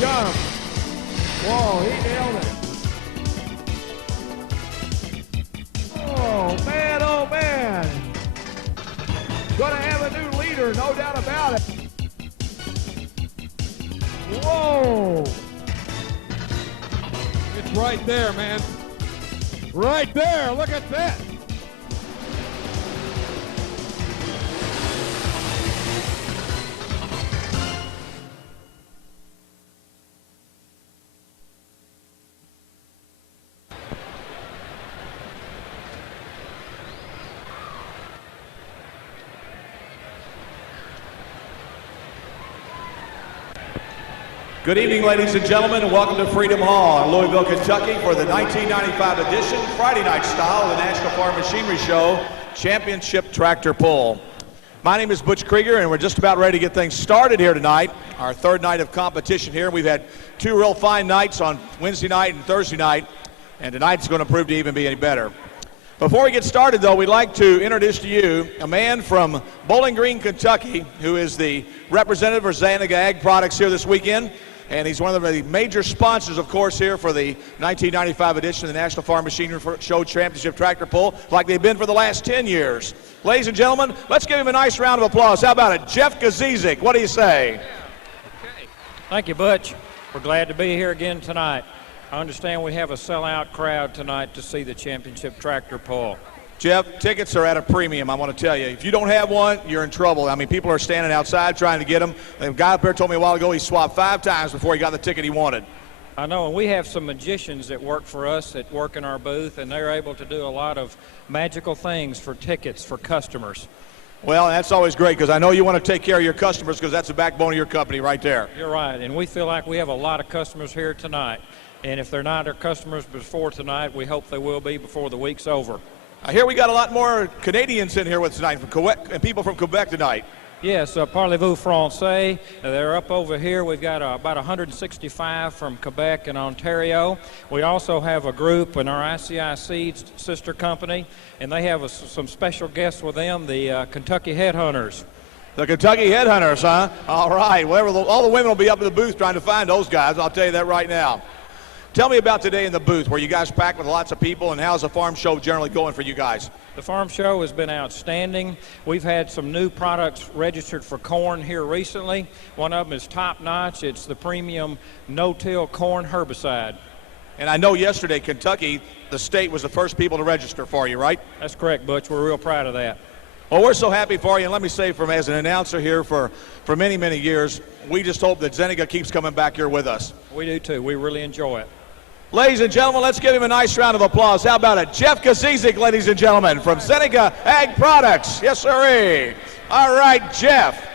comes. Whoa, he nailed it. Oh man. Gonna have a new leader, no doubt about it. Whoa. It's right there, man. Right there, look at that. Good evening, ladies and gentlemen, and welcome to Freedom Hall in Louisville, Kentucky for the 1995 edition, Friday night style, of the National Farm Machinery Show Championship Tractor Pull. My name is Butch Krieger, and we're just about ready to get things started here tonight. Our third night of competition here. We've had two real fine nights on Wednesday night and Thursday night, and tonight's going to prove to even be any better. Before we get started, though, we'd like to introduce to you a man from Bowling Green, Kentucky, who is the representative for Zeneca Ag Products here this weekend. And he's one of the major sponsors, of course, here for the 1995 edition of the National Farm Machinery Show Championship Tractor Pull, like they've been for the last 10 years. Ladies and gentlemen, let's give him a nice round of applause. How about it? Jeff Gazizik, what do you say? Okay. Thank you, Butch. We're glad to be here again tonight. I understand we have a sellout crowd tonight to see the championship tractor pull. Jeff, tickets are at a premium, I want to tell you. If you don't have one, you're in trouble. I mean, people are standing outside trying to get them. The guy up there told me a while ago he swapped 5 times before he got the ticket he wanted. I know, and we have some magicians that work for us that work in our booth, and they're able to do a lot of magical things for tickets for customers. Well, that's always great, because I know you want to take care of your customers, because that's the backbone of your company right there. You're right, and we feel like we have a lot of customers here tonight. And if they're not our customers before tonight, we hope they will be before the week's over. I hear we got a lot more Canadians in here with tonight, from Quebec, and people from Quebec tonight. Yes, parlez-vous français? They're up over here. We've got about 165 from Quebec and Ontario. We also have a group in our ICI Seeds sister company, and they have some special guests with them, the Kentucky Headhunters. The Kentucky Headhunters, huh? All right. Well, all the women will be up in the booth trying to find those guys. I'll tell you that right now. Tell me about today in the booth. Were you guys packed with lots of people, and how's the farm show generally going for you guys? The farm show has been outstanding. We've had some new products registered for corn here recently. One of them is top notch. It's the premium no-till corn herbicide. And I know yesterday Kentucky, the state, was the first people to register for you, right? That's correct, Butch. We're real proud of that. Well, we're so happy for you, and let me say, as an announcer here for many, many years, we just hope that Zeneca keeps coming back here with us. We do too. We really enjoy it. Ladies and gentlemen, let's give him a nice round of applause. How about it? Jeff Gazizik, ladies and gentlemen, from Zeneca Ag Products. Yes, sirree. All right, Jeff.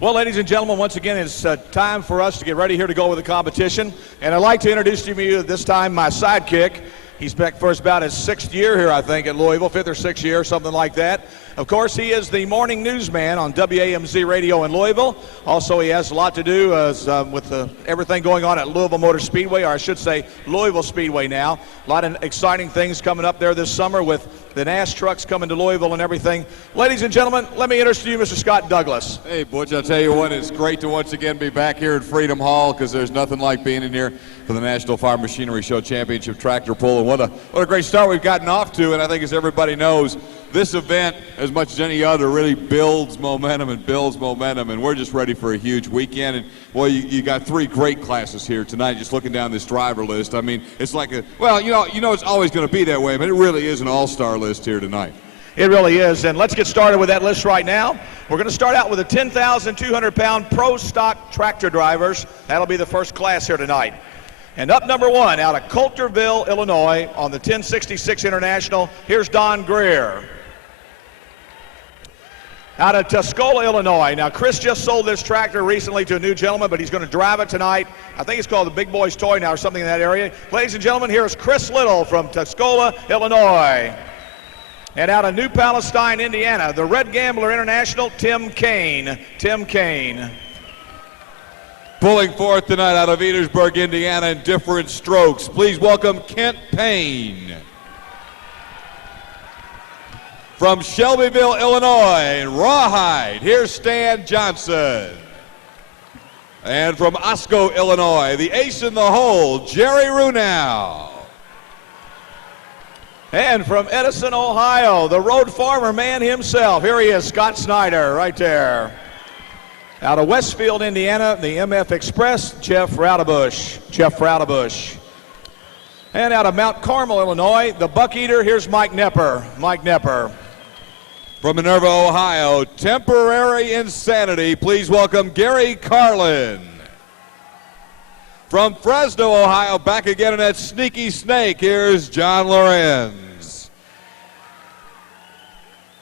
Well, ladies and gentlemen, once again, it's time for us to get ready here to go with the competition. And I'd like to introduce to you this time my sidekick. He's back for about his 6th year here, I think, at Louisville, 5th or 6th year, something like that. Of course, he is the morning newsman on WAMZ Radio in Louisville. Also, he has a lot to do with everything going on at Louisville Motor Speedway, or I should say Louisville Speedway now. A lot of exciting things coming up there this summer with the NAS trucks coming to Louisville and everything. Ladies and gentlemen, let me introduce to you Mr. Scott Douglas. Hey, Butch, I'll tell you what, it's great to once again be back here at Freedom Hall, because there's nothing like being in here for the National Farm Machinery Show Championship Tractor Pull. And what a great start we've gotten off to, and I think as everybody knows, this event, as much as any other, really builds momentum, and we're just ready for a huge weekend. And well, you got 3 great classes here tonight. Just looking down this driver list, I mean, it's like it's always going to be that way, but it really is an all-star list here tonight. It really is, and let's get started with that list right now. We're going to start out with the 10,200-pound pro stock tractor drivers. That'll be the first class here tonight. And up number 1 out of Coulterville, Illinois on the 1066 International, here's Don Greer. Out of Tuscola, Illinois. Now, Chris just sold this tractor recently to a new gentleman, but he's going to drive it tonight. I think it's called the Big Boy's Toy now or something in that area. Ladies and gentlemen, here's Chris Little from Tuscola, Illinois. And out of New Palestine, Indiana, the Red Gambler International, Tim Kane. Tim Kane. Pulling fourth tonight out of Etersburg, Indiana in different strokes. Please welcome Kent Payne. From Shelbyville, Illinois, Rawhide, here's Stan Johnson. And from Osco, Illinois, the ace in the hole, Jerry Runow. And from Edison, Ohio, the road farmer man himself. Here he is, Scott Snyder, right there. Out of Westfield, Indiana, the MF Express, Jeff Raudebush. Jeff Raudebush. And out of Mount Carmel, Illinois, the Buck Eater, here's Mike Nepper. Mike Nepper. From Minerva, Ohio, Temporary Insanity, please welcome Gary Carlin. From Fresno, Ohio, back again in that sneaky snake, here's John Lorenz.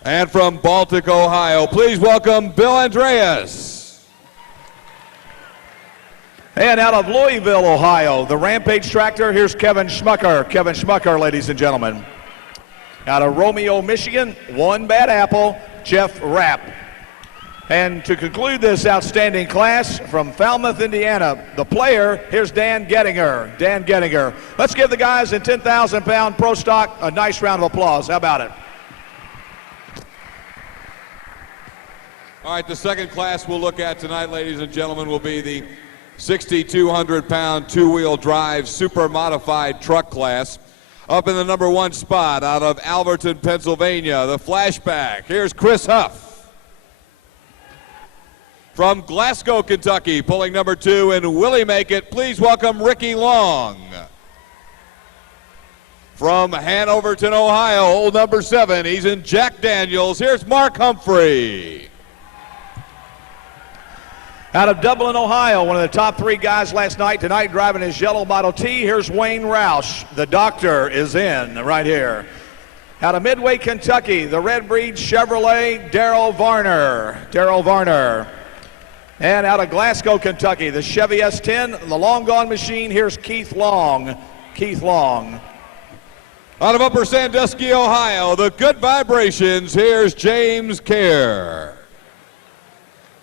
And from Baltic, Ohio, please welcome Bill Andreas. And out of Louisville, Ohio, the Rampage Tractor, here's Kevin Schmucker. Kevin Schmucker, ladies and gentlemen. Out of Romeo, Michigan, One Bad Apple, Jeff Rapp. And to conclude this outstanding class, from Falmouth, Indiana, the player, here's Dan Gettinger. Dan Gettinger. Let's give the guys in 10,000-pound pro stock a nice round of applause. How about it? All right, the second class we'll look at tonight, ladies and gentlemen, will be the 6,200-pound two-wheel drive super modified truck class. Up in the number one spot out of Alberton, Pennsylvania, the flashback. Here's Chris Huff. From Glasgow, Kentucky, pulling number two, and will he make it? Please welcome Ricky Long. From Hanoverton, Ohio, old number 7, he's in Jack Daniels. Here's Mark Humphrey. Out of Dublin, Ohio, one of the top 3 guys last night, tonight driving his yellow Model T, here's Wayne Roush. The doctor is in right here. Out of Midway, Kentucky, the Red Breed Chevrolet, Darrell Varner. Darrell Varner. And out of Glasgow, Kentucky, the Chevy S10, the Long Gone Machine, here's Keith Long. Keith Long. Out of Upper Sandusky, Ohio, the Good Vibrations, here's James Kerr.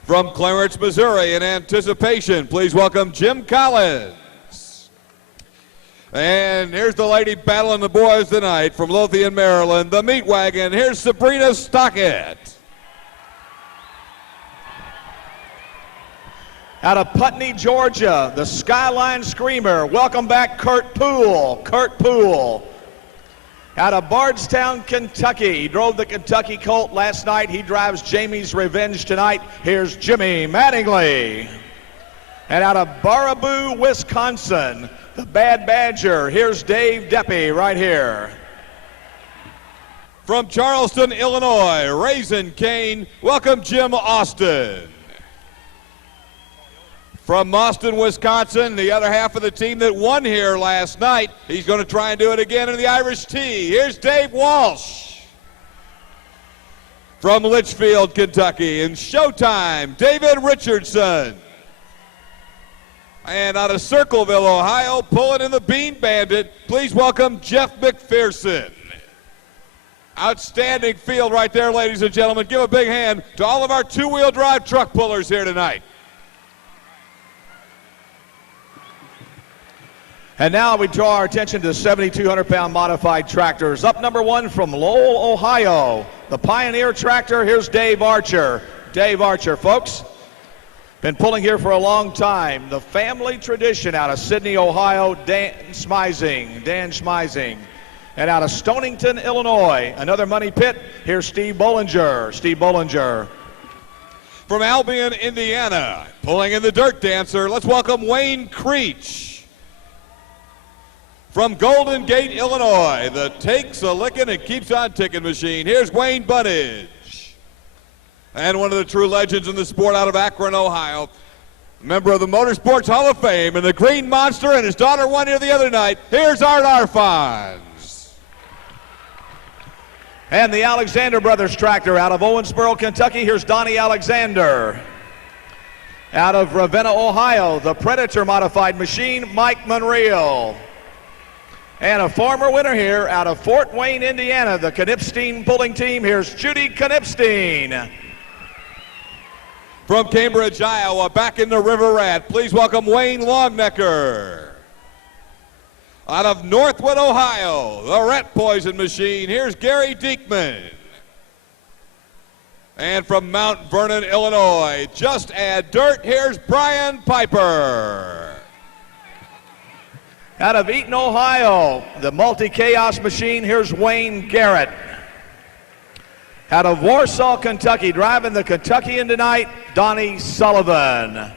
From Clarence, Missouri, in anticipation, please welcome Jim Collins. And here's the lady battling the boys tonight from Lothian, Maryland, the Meat Wagon. Here's Sabrina Stockett. Out of Putney, Georgia, the Skyline Screamer. Welcome back, Kurt Poole. Kurt Poole. Out of Bardstown, Kentucky. He drove the Kentucky Colt last night. He drives Jamie's Revenge tonight. Here's Jimmy Mattingly. And out of Baraboo, Wisconsin, the Bad Badger. Here's Dave Deppie right here. From Charleston, Illinois, Raisin Cane, welcome Jim Austin. From Austin, Wisconsin, the other half of the team that won here last night. He's going to try and do it again in the Irish Tea. Here's Dave Walsh. From Litchfield, Kentucky, in Showtime, David Richardson. And out of Circleville, Ohio, pulling in the Bean Bandit, please welcome Jeff McPherson. Outstanding field right there, ladies and gentlemen. Give a big hand to all of our two-wheel drive truck pullers here tonight. And now we draw our attention to the 7,200-pound modified tractors. Up number 1 from Lowell, Ohio, the Pioneer Tractor. Here's Dave Archer. Dave Archer, folks. Been pulling here for a long time. The family tradition out of Sydney, Ohio, Dan Schmeising. Dan Schmeising. And out of Stonington, Illinois, another money pit. Here's Steve Bollinger. Steve Bollinger. From Albion, Indiana, pulling in the Dirt Dancer, let's welcome Wayne Creech. From Golden Gate, Illinois, the takes a licking and keeps on ticking machine. Here's Wayne Bunnage. And one of the true legends in the sport out of Akron, Ohio, member of the Motorsports Hall of Fame and the Green Monster, and his daughter won here the other night. Here's Art Arfons. And the Alexander Brothers tractor out of Owensboro, Kentucky. Here's Donnie Alexander. Out of Ravenna, Ohio, the Predator modified machine, Mike Monreal. And a former winner here out of Fort Wayne, Indiana, the Knipstein pulling team. Here's Judy Knipstein. From Cambridge, Iowa, back in the River Rat, please welcome Wayne Longnecker. Out of Northwood, Ohio, the Rat Poison Machine, here's Gary Diekman. And from Mount Vernon, Illinois, just add dirt, here's Brian Piper. Out of Eaton, Ohio, the Multi-Chaos Machine, here's Wayne Garrett. Out of Warsaw, Kentucky, driving the Kentuckian tonight, Donnie Sullivan.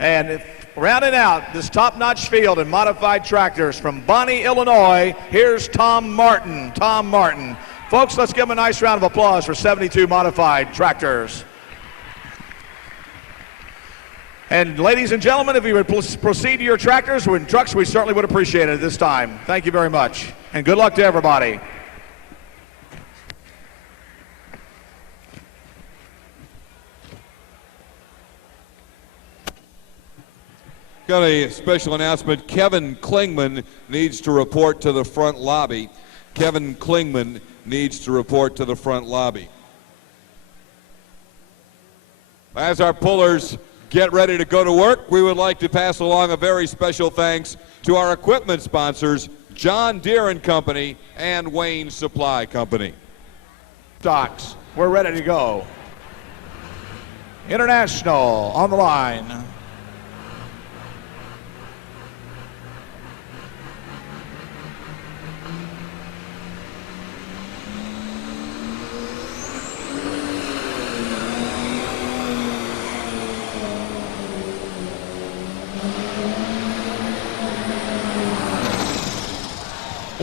And rounding out this top-notch field in modified tractors from Bonnie, Illinois, here's Tom Martin. Tom Martin. Folks, let's give him a nice round of applause for 72 modified tractors. And ladies and gentlemen, if you would proceed to your tractors or in trucks, we certainly would appreciate it at this time. Thank you very much. And good luck to everybody. Got a special announcement. Kevin Klingman needs to report to the front lobby. Kevin Klingman needs to report to the front lobby. As our pullers get ready to go to work, we would like to pass along a very special thanks to our equipment sponsors, John Deere and Company and Wayne Supply Company. Stocks, we're ready to go. International on the line.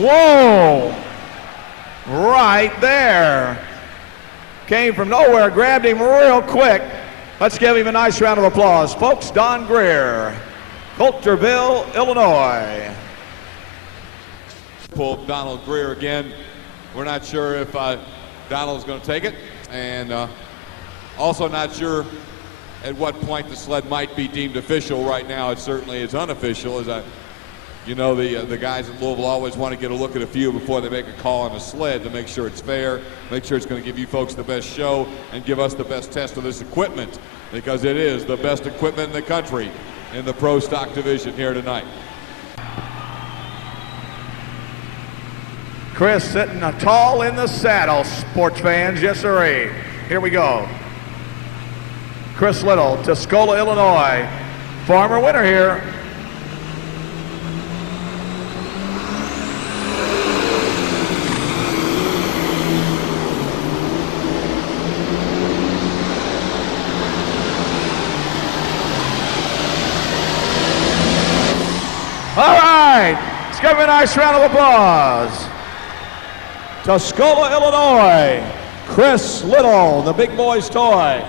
Whoa! Right there. Came from nowhere, grabbed him real quick. Let's give him a nice round of applause. Folks, Don Greer, Coulterville, Illinois. Pull Donald Greer again. We're not sure if Donald's going to take it, and also not sure at what point the sled might be deemed official. Right now, it certainly is unofficial, as you know, the guys in Louisville always want to get a look at a few before they make a call on a sled to make sure it's fair, make sure it's going to give you folks the best show and give us the best test of this equipment, because it is the best equipment in the country in the pro stock division here tonight. Chris sitting tall in the saddle, sports fans, yes sirree. Here we go. Chris Little, Tuscola, Illinois. Former winner here. All right, let's give him a nice round of applause. Tuscola, Illinois, Chris Little, the big boy's toy.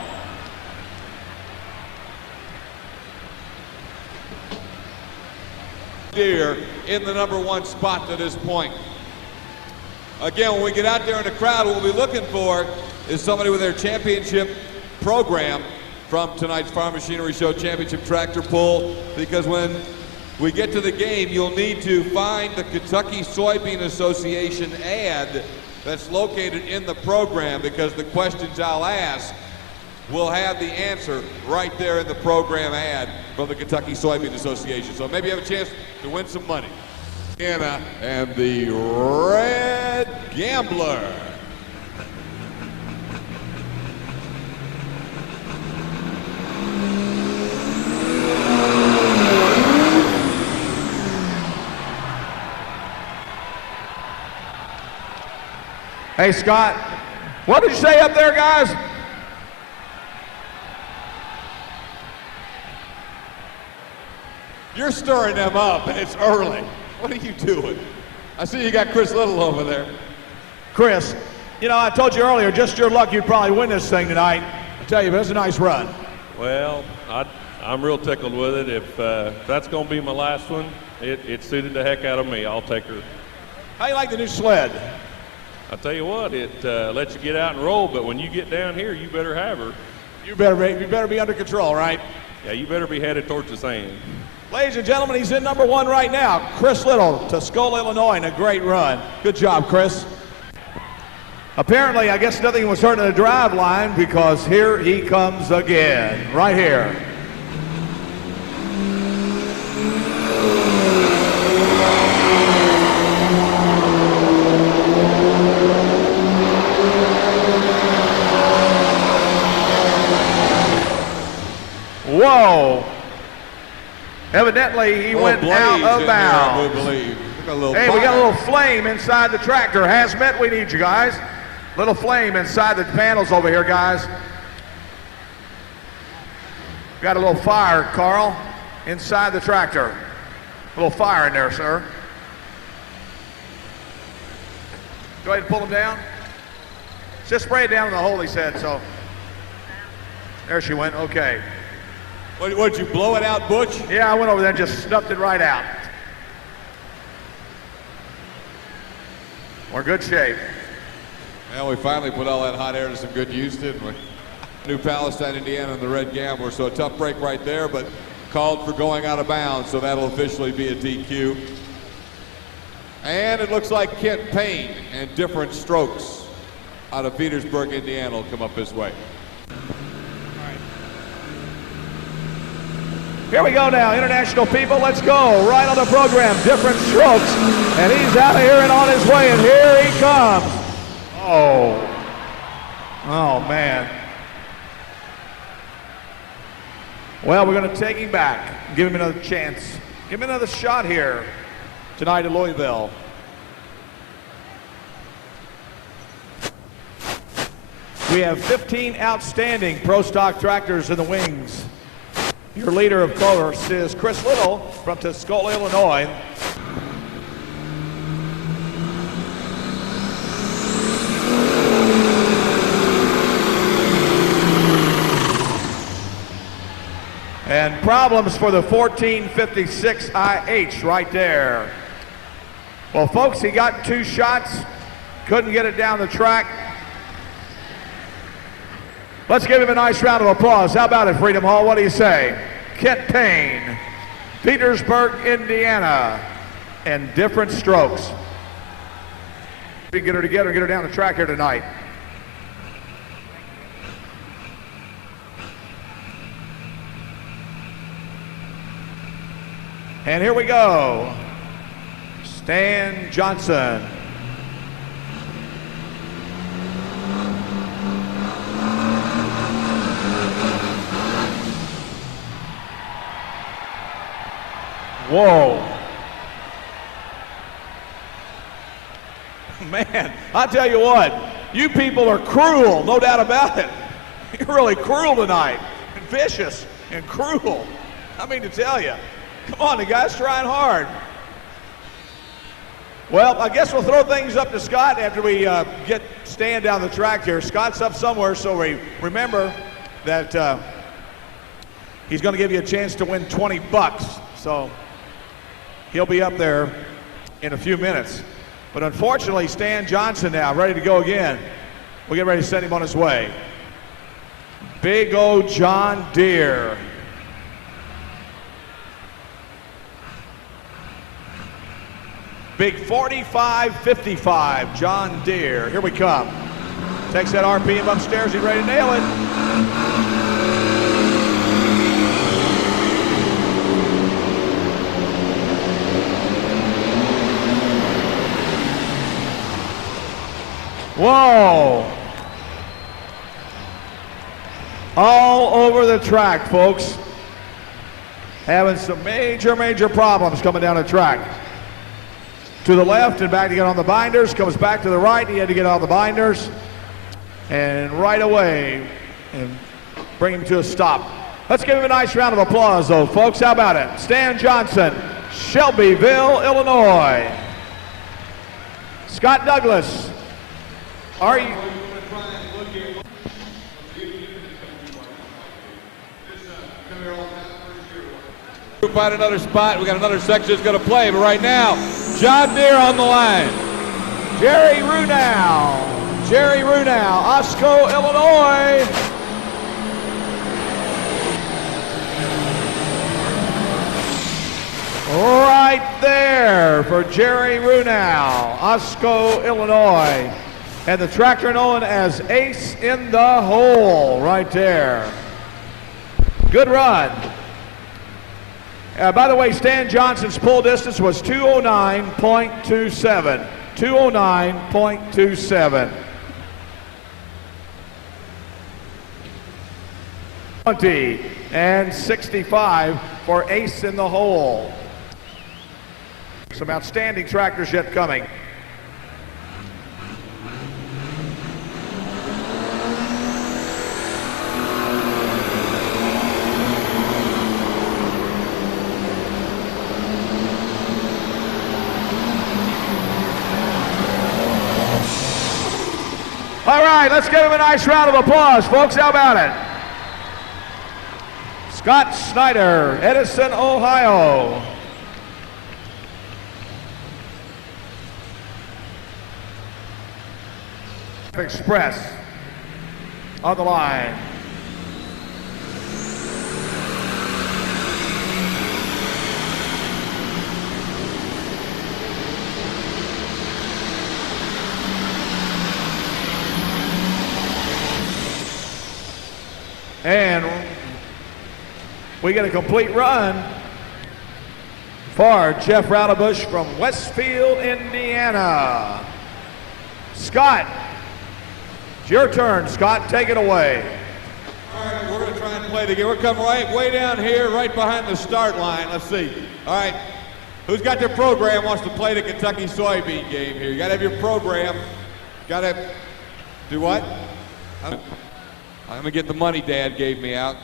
Deere in the #1 spot to this point. Again, when we get out there in the crowd, what we'll be looking for is somebody with their championship program from tonight's Farm Machinery Show Championship Tractor Pull, because when we get to the game, you'll need to find the Kentucky Soybean Association ad that's located in the program, because the questions I'll ask will have the answer right there in the program ad from the Kentucky Soybean Association. So maybe you have a chance to win some money. Anna and the Red Gambler. Hey, Scott, what did you say up there, guys? You're stirring them up, and it's early. What are you doing? I see you got Chris Little over there. Chris, you know, I told you earlier, just your luck, you'd probably win this thing tonight. I tell you, but it's a nice run. Well, I'm real tickled with it. If that's going to be my last one, it suited the heck out of me. I'll take her. How you like the new sled? I tell you what, it lets you get out and roll, but when you get down here, you better have her. You better be under control, right? Yeah, you better be headed towards the sand. Ladies and gentlemen, he's in number 1 right now. Chris Little, Tuscola, Illinois, in a great run. Good job, Chris. Apparently, I guess nothing was hurt in the drive line because here he comes again, right here. Whoa. Evidently, he went out of bounds. Hey, we got a little flame inside the tractor. Hazmat, we need you guys. Little flame inside the panels over here, guys. Got a little fire, Carl, inside the tractor. A little fire in there, sir. Go ahead and pull them down. Just spray it down in the hole, he said, so. There she went, okay. What'd you blow it out, Butch? Yeah, I went over there and just snuffed it right out. We're in good shape. Well, we finally put all that hot air to some good use, didn't we? New Palestine, Indiana, and the Red Gambler. So a tough break right there, but called for going out of bounds, so that'll officially be a DQ. And it looks like Kent Payne and Different Strokes out of Petersburg, Indiana will come up this way. Here we go now, international people, let's go. Right on the program, Different Strokes. And he's out of here and on his way, and here he comes. Oh man. Well, we're gonna take him back, give him another chance. Give him another shot here tonight at Louisville. We have 15 outstanding Pro Stock tractors in the wings. Your leader, of course, is Chris Little from Tuscola, Illinois. And problems for the 1456 IH right there. Well, folks, he got 2 shots, couldn't get it down the track. Let's give him a nice round of applause. How about it, Freedom Hall? What do you say? Kent Payne, Petersburg, Indiana, and Different Strokes. We can get her together, get her down the track here tonight. And here we go. Stan Johnson. Whoa. Man, I tell you what, you people are cruel, no doubt about it. You're really cruel tonight, and vicious and cruel. I mean to tell you. Come on, the guy's trying hard. Well, I guess we'll throw things up to Scott after we get Stan down the track here. Scott's up somewhere, so we remember that he's going to give you a chance to win $20. So he'll be up there in a few minutes. But unfortunately, Stan Johnson now ready to go again. We'll get ready to send him on his way. Big old John Deere. Big 45-55, John Deere. Here we come. Takes that RPM upstairs. He's ready to nail it. Whoa. All over the track, folks. Having some major problems coming down the track. To the left and back to get on the binders, comes back to the right, he had to get on the binders, and right away, and bring him to a stop. Let's give him a nice round of applause though, folks. How about it? Stan Johnson, Shelbyville, Illinois. Scott Douglas, are you? We'll find another spot. We got another section that's going to play, but right now, John Deere on the line. Jerry Runow, Osco, Illinois. Right there for Jerry Runau, Osco, Illinois. And the tractor known as Ace in the Hole right there. Good run. By the way, Stan Johnson's pull distance was 209.27. 209.27. 20 and 65 for Ace in the Hole. Some outstanding tractors yet coming. All right, let's give him a nice round of applause, folks. How about it? Scott Snyder, Edison, Ohio. Express on the line. And we get a complete run for Jeff Raudebush from Westfield, Indiana. Scott, it's your turn, Scott. Take it away. All right, we're going to try and play the game. We're coming way down here, right behind the start line. Let's see. All right, who's got their program wants to play the Kentucky soybean game here? You got to have your program. Got to do what? I'm going to get the money Dad gave me out.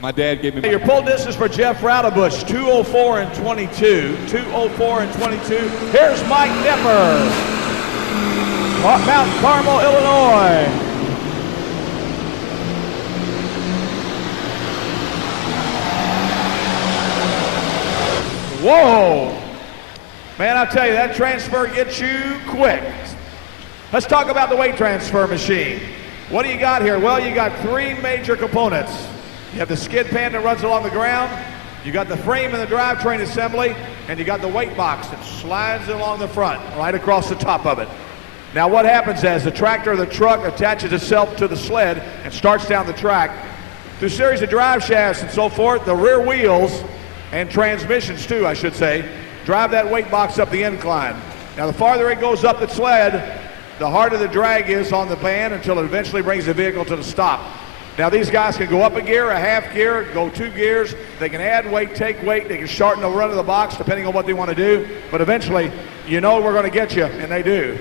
My dad gave me. Your pull distance for Jeff Raudebush, 204 and 22. 204 and 22. Here's Mike Nipper, Mount Carmel, Illinois. Whoa! Man, I'll tell you, that transfer gets you quick. Let's talk about the weight transfer machine. What do you got here? Well, you got three major components. You have the skid pan that runs along the ground, you got the frame and the drivetrain assembly, and you got the weight box that slides along the front, right across the top of it. Now what happens as the tractor or the truck attaches itself to the sled and starts down the track, through a series of drive shafts and so forth, the rear wheels, and transmissions too, I should say, drive that weight box up the incline. Now the farther it goes up the sled, the harder the drag is on the pan until it eventually brings the vehicle to the stop. Now these guys can go up a gear, a half gear, go 2 gears. They can add weight, take weight. They can shorten the run of the box depending on what they want to do. But eventually, you know we're going to get you, and they do.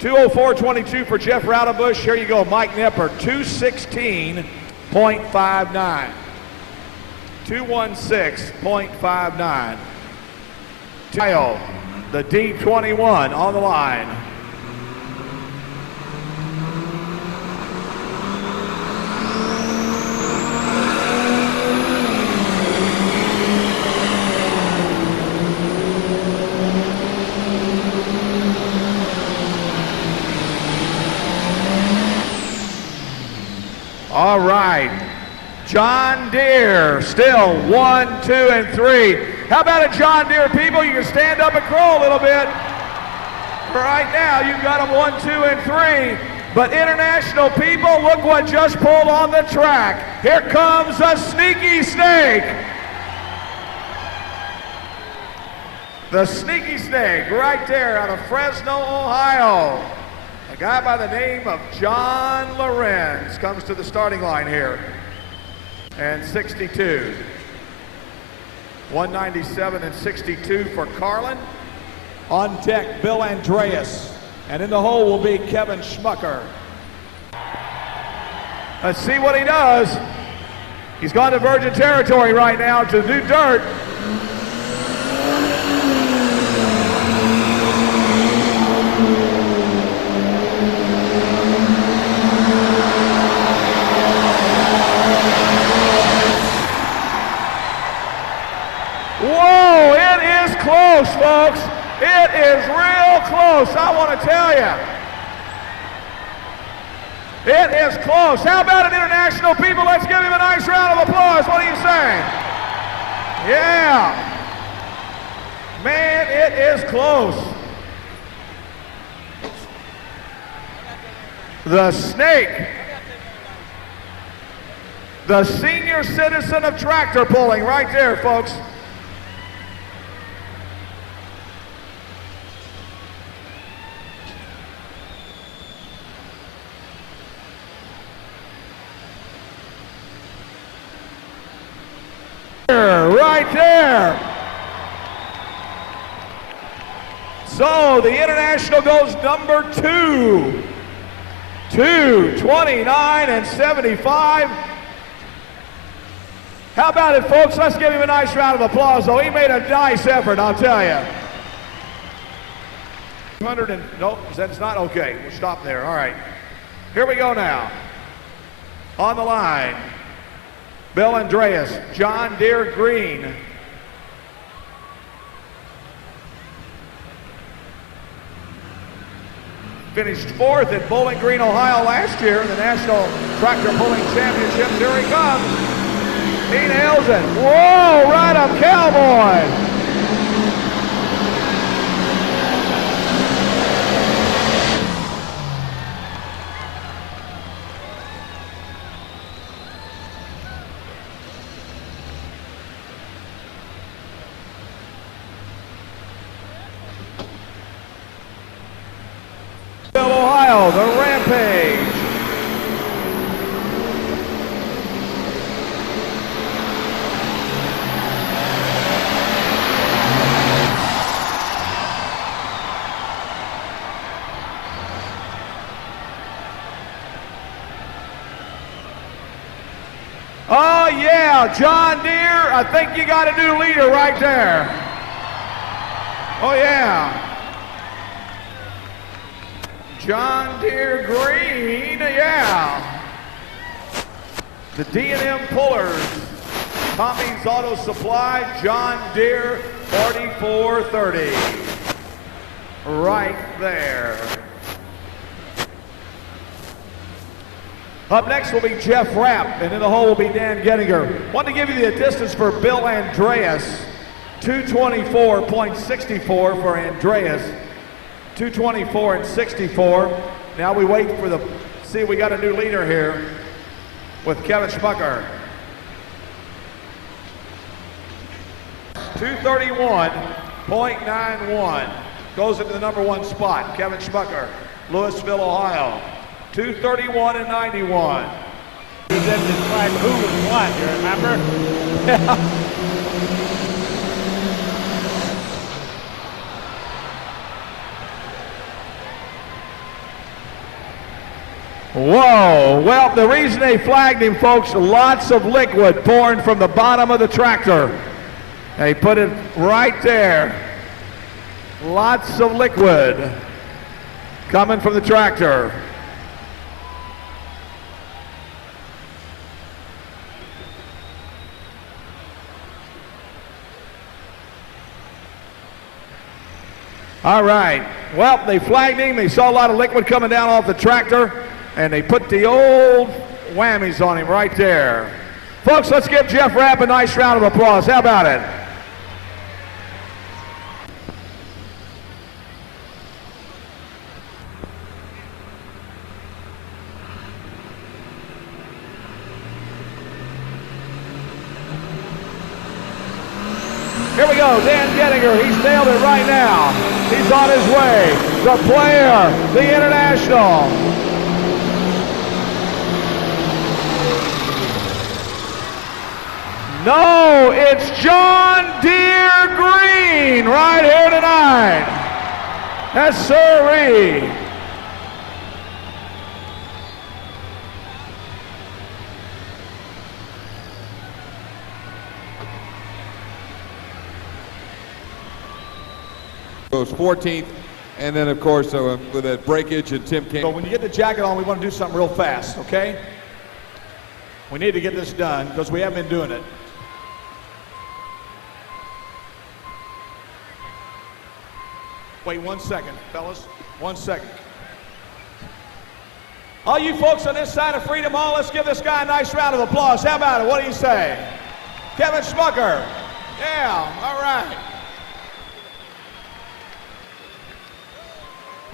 204.22 for Jeff Raudebush. Here you go, Mike Nipper, 216.59. 216.59. Tayo, the D21 on the line. All right, John Deere, still 1, 2, and 3. How about a John Deere, people? You can stand up and crow a little bit. Right now, you've got them 1, 2, and 3. But international people, look what just pulled on the track. Here comes a sneaky snake. The sneaky snake right there out of Fresno, Ohio. A guy by the name of John Lorenz comes to the starting line here. And 62. 197 and 62 for Carlin. On deck, Bill Andreas. And in the hole will be Kevin Schmucker. Let's see what he does. He's gone to virgin territory right now to do dirt. Whoa, it is close, folks. It is real close, I want to tell you. It is close. How about it, international people? Let's give him a nice round of applause. What do you say? Yeah. Man, it is close. The Snake, the senior citizen of tractor pulling, right there, folks. Right there. So the International goes number 2. 2:29 and 75. How about it, folks? Let's give him a nice round of applause, though. He made a nice effort, I'll tell you. 200 and, nope, that's not okay. We'll stop there. All right. Here we go now. On the line, Bill Andreas, John Deere Green. Finished 4th at Bowling Green, Ohio last year in the National Tractor Pulling Championship. Here he comes. He nails it. Whoa, right up Cowboy. Ohio, the Rampage. Oh yeah, John Deere, I think you got a new leader right there. Oh yeah. John Deere Green, yeah. The D&M Pullers, Tommy's Auto Supply, John Deere 4430. Right there. Up next will be Jeff Rapp, and in the hole will be Dan Gettinger. Want to give you the distance for Bill Andreas, 224.64 for Andreas. 224 and 64. Now we wait for the, see, we got a new leader here with Kevin Schmucker. 231.91 goes into the #1 spot. Kevin Schmucker, Louisville, Ohio. 231 and 91. He didn't describe who was what, you remember? Whoa, well, the reason they flagged him, folks, lots of liquid pouring from the bottom of the tractor. They put it right there. Lots of liquid coming from the tractor. All right, well, they flagged him. They saw a lot of liquid coming down off the tractor, and they put the old whammies on him right there. Folks, let's give Jeff Rapp a nice round of applause. How about it? Here we go, Dan Gettinger, he's nailed it right now. He's on his way. The player, the International. No, it's John Deere Green right here tonight. That's sirree. Goes 14th, and then of course with that breakage and Tim King. So when you get the jacket on, we want to do something real fast, okay? We need to get this done because we haven't been doing it. Wait 1 second, fellas. 1 second. All you folks on this side of Freedom Hall, let's give this guy a nice round of applause. How about it? What do you say? Kevin Schmucker. Yeah, all right.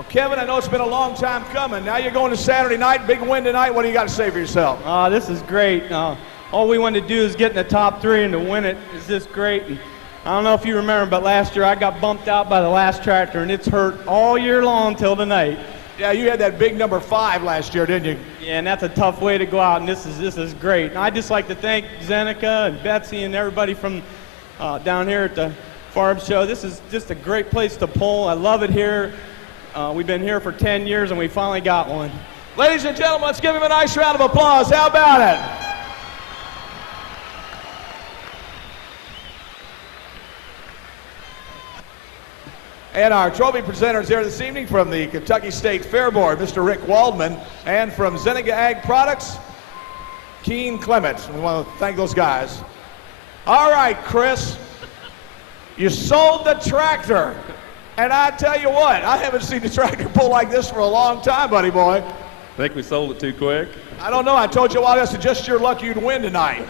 Well, Kevin, I know it's been a long time coming. Now you're going to Saturday night, big win tonight. What do you got to say for yourself? This is great. All we wanted to do is get in the top 3, and to win it is just great. And I don't know if you remember, but last year I got bumped out by the last tractor, and it's hurt all year long till tonight. Yeah, you had that big number 5 last year, didn't you? Yeah, and that's a tough way to go out, and this is great. And I'd just like to thank Zeneca and Betsy and everybody from down here at the farm show. This is just a great place to pull. I love it here. We've been here for 10 years, and we finally got one. Ladies and gentlemen, let's give him a nice round of applause. How about it? And our trophy presenters here this evening from the Kentucky State Fair Board, Mr. Rick Waldman, and from Zeneca Ag Products, Keen Clements. We want to thank those guys. All right, Chris, you sold the tractor. And I tell you what, I haven't seen the tractor pull like this for a long time, buddy boy. Think we sold it too quick? I don't know. I told you a while ago, it's just your luck you'd win tonight.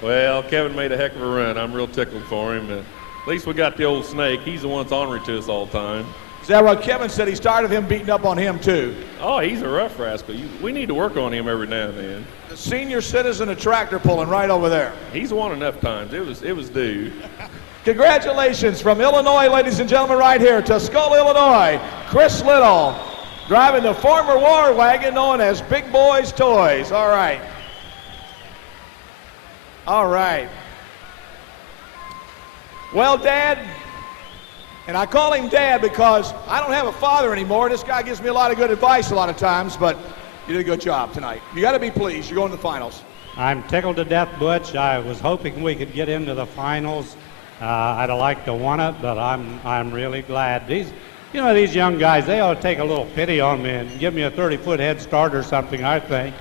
Well, Kevin made a heck of a run. I'm real tickled for him. At least we got the old snake. He's the one that's ornery to us all the time. Is that what Kevin said? He's tired of him beating up on him, too. Oh, he's a rough rascal. We need to work on him every now and then. The senior citizen of tractor pulling right over there. He's won enough times. It was due. Congratulations from Illinois, ladies and gentlemen, right here, Tuscola, Illinois. Chris Little, driving the former war wagon known as Big Boy's Toys. All right. All right. Well, Dad, and I call him Dad because I don't have a father anymore. This guy gives me a lot of good advice a lot of times, but you did a good job tonight. You got to be pleased. You're going to the finals. I'm tickled to death, Butch. I was hoping we could get into the finals. I'd have liked to won it, but I'm really glad. These young guys, they ought to take a little pity on me and give me a 30-foot head start or something, I think.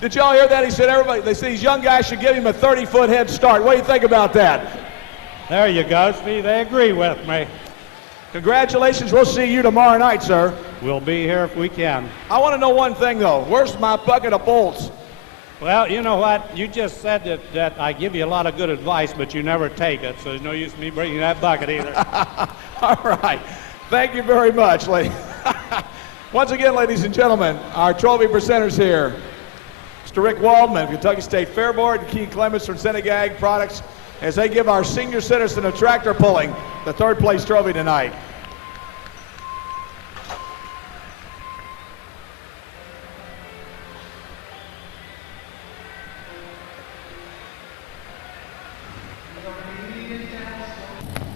Did y'all hear that? He said they say these young guys should give him a 30-foot head start. What do you think about that? There you go. See, they agree with me. Congratulations. We'll see you tomorrow night, sir. We'll be here if we can. I want to know one thing, though. Where's my bucket of bolts? Well, you know what? You just said that I give you a lot of good advice, but you never take it, so there's no use in me bringing that bucket either. All right. Thank you very much, ladies. Once again, ladies and gentlemen, our trophy presenters here. Mr. Rick Waldman, Kentucky State Fair Board, and Keith Clements from Zeneca Ag Products, as they give our senior citizen of tractor pulling the third place trophy tonight.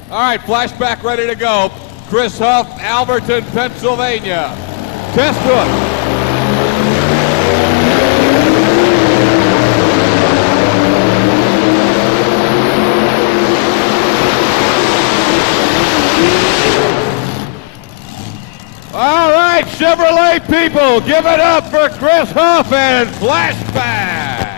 All right, flashback ready to go. Chris Huff, Alberton, Pennsylvania. Test hook. All right, Chevrolet people, give it up for Chris Huff and flashback.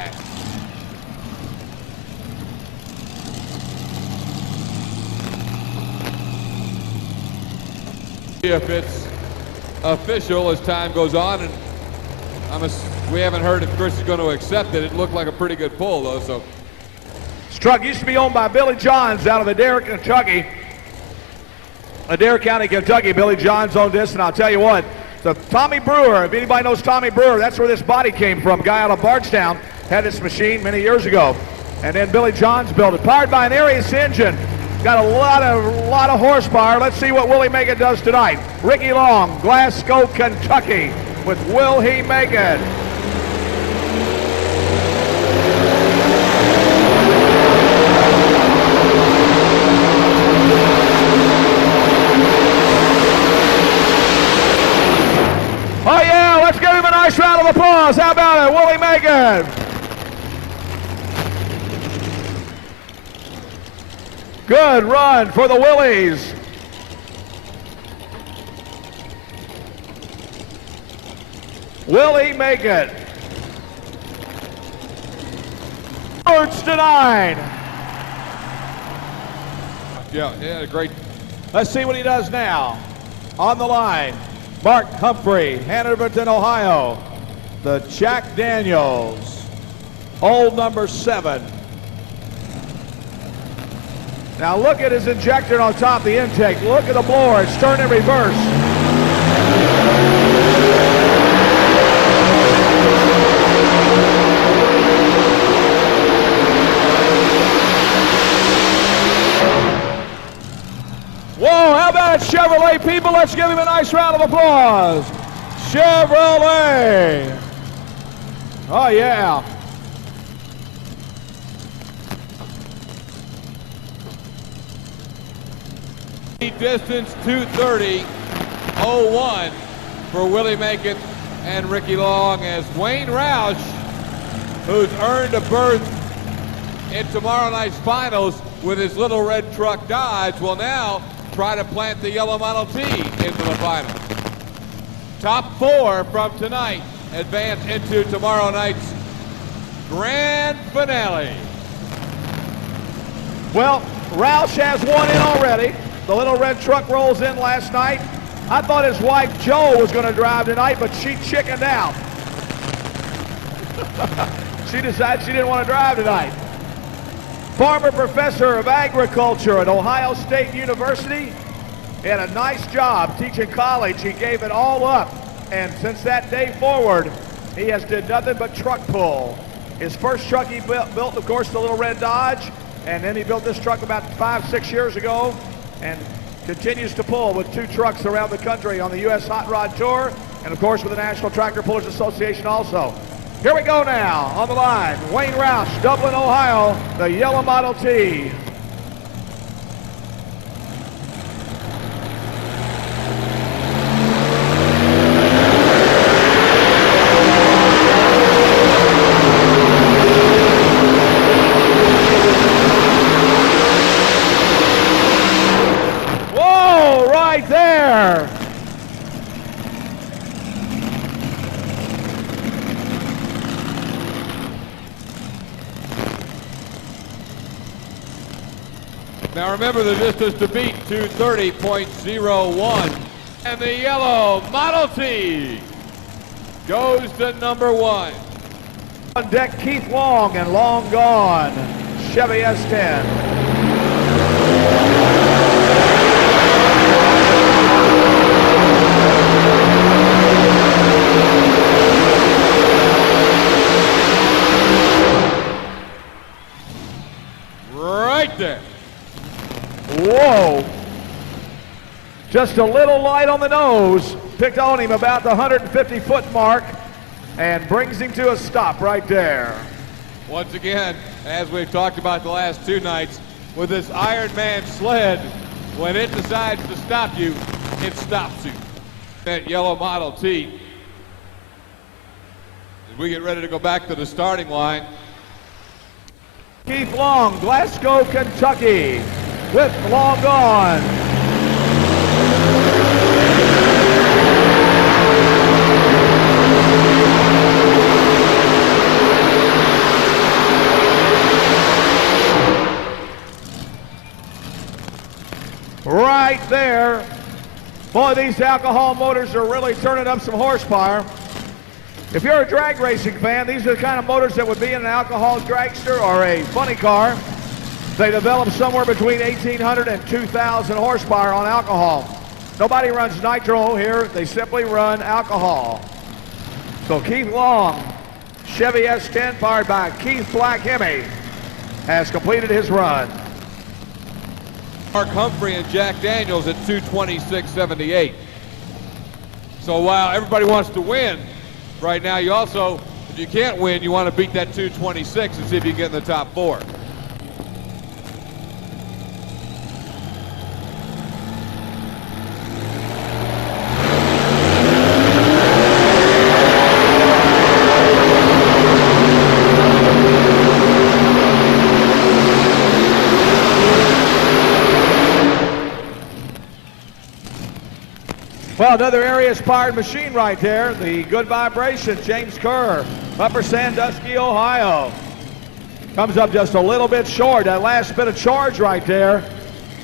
If it's official as time goes on, and we haven't heard if Chris is going to accept it. It looked like a pretty good pull, though. So, this truck used to be owned by Billy Johns out of Adair, Kentucky. Adair County, Kentucky. Billy Johns owned this, and I'll tell you what, the Tommy Brewer, if anybody knows Tommy Brewer, that's where this body came from. Guy out of Bardstown had this machine many years ago, and then Billy Johns built it. Powered by an Arius engine. Got a lot of horsepower. Let's see what Will He Make It does tonight. Ricky Long, Glasgow, Kentucky, with Will He Make It? Oh yeah, let's give him a nice round of applause. How about it? Will He Make It? Good run for the Willies. Will he make it? Birds to 9. Yeah, great. Let's see what he does now. On the line, Mark Humphrey, Hanoverton, Ohio. The Jack Daniels, old number 7. Now look at his injector on top of the intake. Look at the blower. It's turned in reverse. Whoa, how about Chevrolet, people? Let's give him a nice round of applause. Chevrolet. Oh, yeah. Distance 2:30.01 for Willie Macon and Ricky Long, as Wayne Roush, who's earned a berth in tomorrow night's finals with his little red truck Dodge, will now try to plant the yellow Model T into the finals. Top 4 from tonight advance into tomorrow night's grand finale. Well, Roush has one in already. The little red truck rolls in last night. I thought his wife Jo was going to drive tonight, but she chickened out. She decided she didn't want to drive tonight. Former professor of agriculture at Ohio State University. He had a nice job teaching college. He gave it all up. And since that day forward, he has did nothing but truck pull. His first truck he built, of course, the little red Dodge. And then he built this truck about 5-6 years ago, and continues to pull with 2 trucks around the country on the U.S. Hot Rod Tour, and of course with the National Tractor Pullers Association also. Here we go now on the line. Wayne Roush, Dublin, Ohio, the yellow Model T. There. Now remember the distance to beat, 2:30.01. And the yellow Model T goes to number 1. On deck, Keith Long and Long Gone, Chevy S10. There. Whoa. Just a little light on the nose. Picked on him about the 150-foot mark and brings him to a stop right there. Once again, as we've talked about the last 2 nights, with this Iron Man sled, when it decides to stop you, it stops you. That yellow Model T. As we get ready to go back to the starting line, Keith Long, Glasgow, Kentucky, with Long Gone. Right there. Boy, these alcohol motors are really turning up some horsepower. If you're a drag racing fan, these are the kind of motors that would be in an alcohol dragster or a funny car. They develop somewhere between 1,800 and 2,000 horsepower on alcohol. Nobody runs nitro here. They simply run alcohol. So Keith Long, Chevy S10 powered by Keith Black Hemi, has completed his run. Mark Humphrey and Jack Daniels at 2:26.78. So while everybody wants to win, right now, you also, if you can't win, you want to beat that 2:26 and see if you get in the top 4. Well, another Arias-powered machine right there. The Good Vibration, James Kerr, Upper Sandusky, Ohio. Comes up just a little bit short. That last bit of charge right there.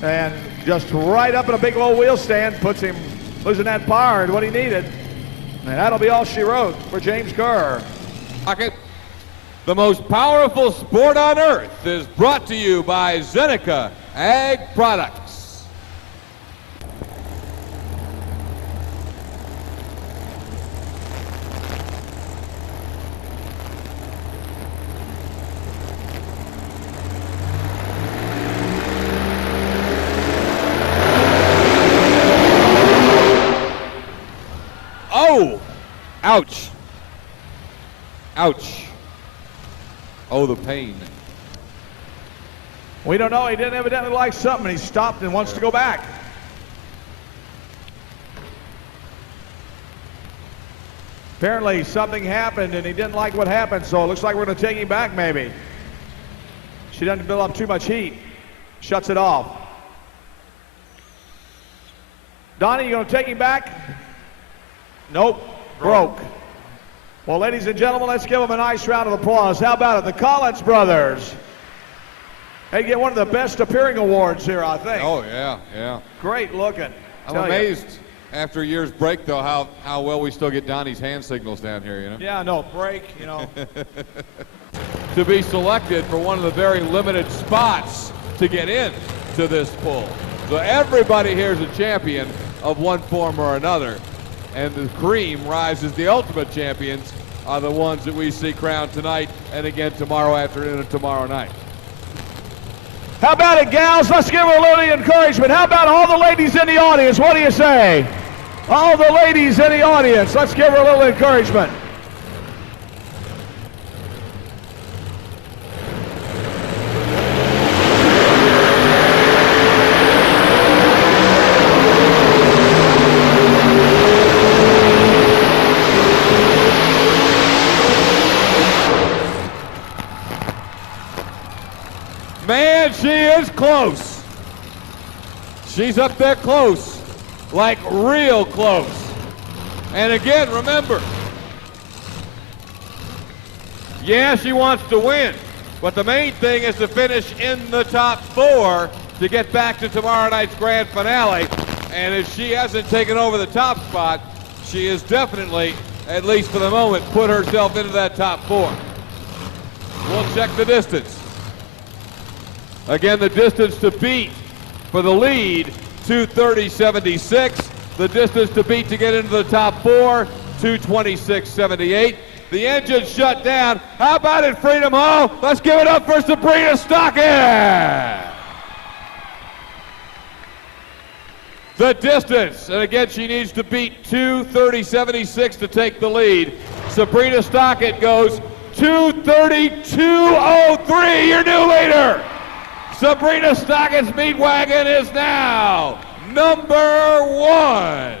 And just right up in a big low wheel stand, puts him losing that power and what he needed. And that'll be all she wrote for James Kerr. The most powerful sport on earth is brought to you by Zeneca Ag Products. Oh! Ouch. Ouch. Oh, the pain. We don't know. He didn't evidently like something. He stopped and wants to go back. Apparently something happened and he didn't like what happened, so it looks like we're going to take him back maybe. She doesn't build up too much heat. Shuts it off. Donnie, you going to take him back? Nope. Broke. Well, ladies and gentlemen, let's give them a nice round of applause. How about it? The Collins brothers. They get one of the best appearing awards here, I think. Oh, yeah, yeah. Great looking. I'm amazed after a year's break, though, how well we still get Donnie's hand signals down here, you know? Yeah, no, break, you know. To be selected for one of the very limited spots to get in to this pool. So everybody here is a champion of one form or another. And the cream rises, the ultimate champions are the ones that we see crowned tonight and again tomorrow afternoon and tomorrow night. How about it, gals? Let's give her a little encouragement. How about all the ladies in the audience? What do you say? All the ladies in the audience, let's give her a little encouragement. Man, she is close. She's up there close, like real close. And again, remember, yeah, she wants to win, but the main thing is to finish in the top 4 to get back to tomorrow night's grand finale. And if she hasn't taken over the top spot, she is definitely, at least for the moment, put herself into that top 4. We'll check the distance. Again, the distance to beat for the lead, 2:30.76. The distance to beat to get into the top 4, 2:26.78. The engine shut down. How about it, Freedom Hall? Let's give it up for Sabrina Stockett. The distance, and again, she needs to beat 2:30.76 to take the lead. Sabrina Stockett goes 2:32.03, your new leader. Sabrina Stockett's meat wagon is now number 1.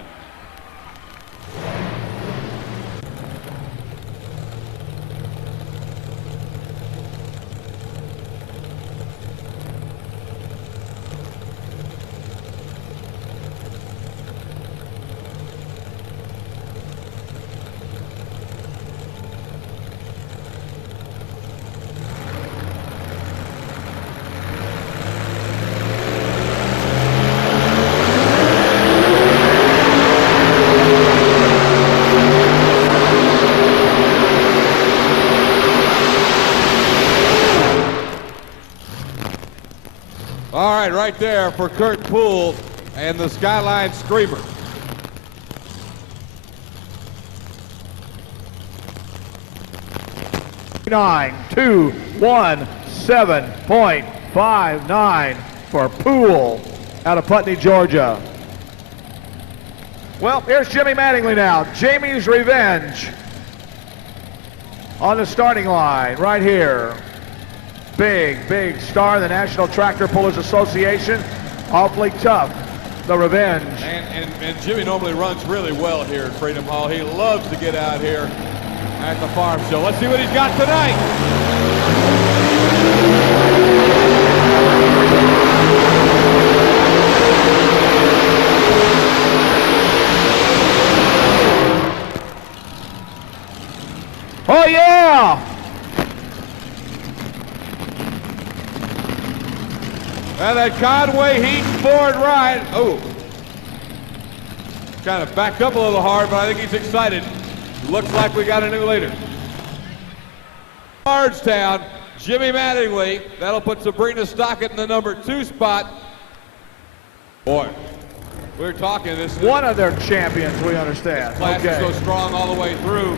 All right, right there for Kurt Poole and the Skyline Screamer. Nine, 2:17.59 for Poole out of Putney, Georgia. Well, here's Jimmy Mattingly now. Jamie's Revenge on the starting line right here. Big star of the National Tractor Pullers Association. Awfully tough, the Revenge. And Jimmy normally runs really well here at Freedom Hall. He loves to get out here at the farm show. Let's see what he's got tonight. Oh yeah! And that Conway Heaton Ford ride. Oh, kind of backed up a little hard, but I think he's excited. Looks like we got a new leader. Bardstown Jimmy Mattingly. That'll put Sabrina Stockett in the number 2 spot. Boy, we're talking this. One of their champions, we understand. Classes Okay. go strong all the way through.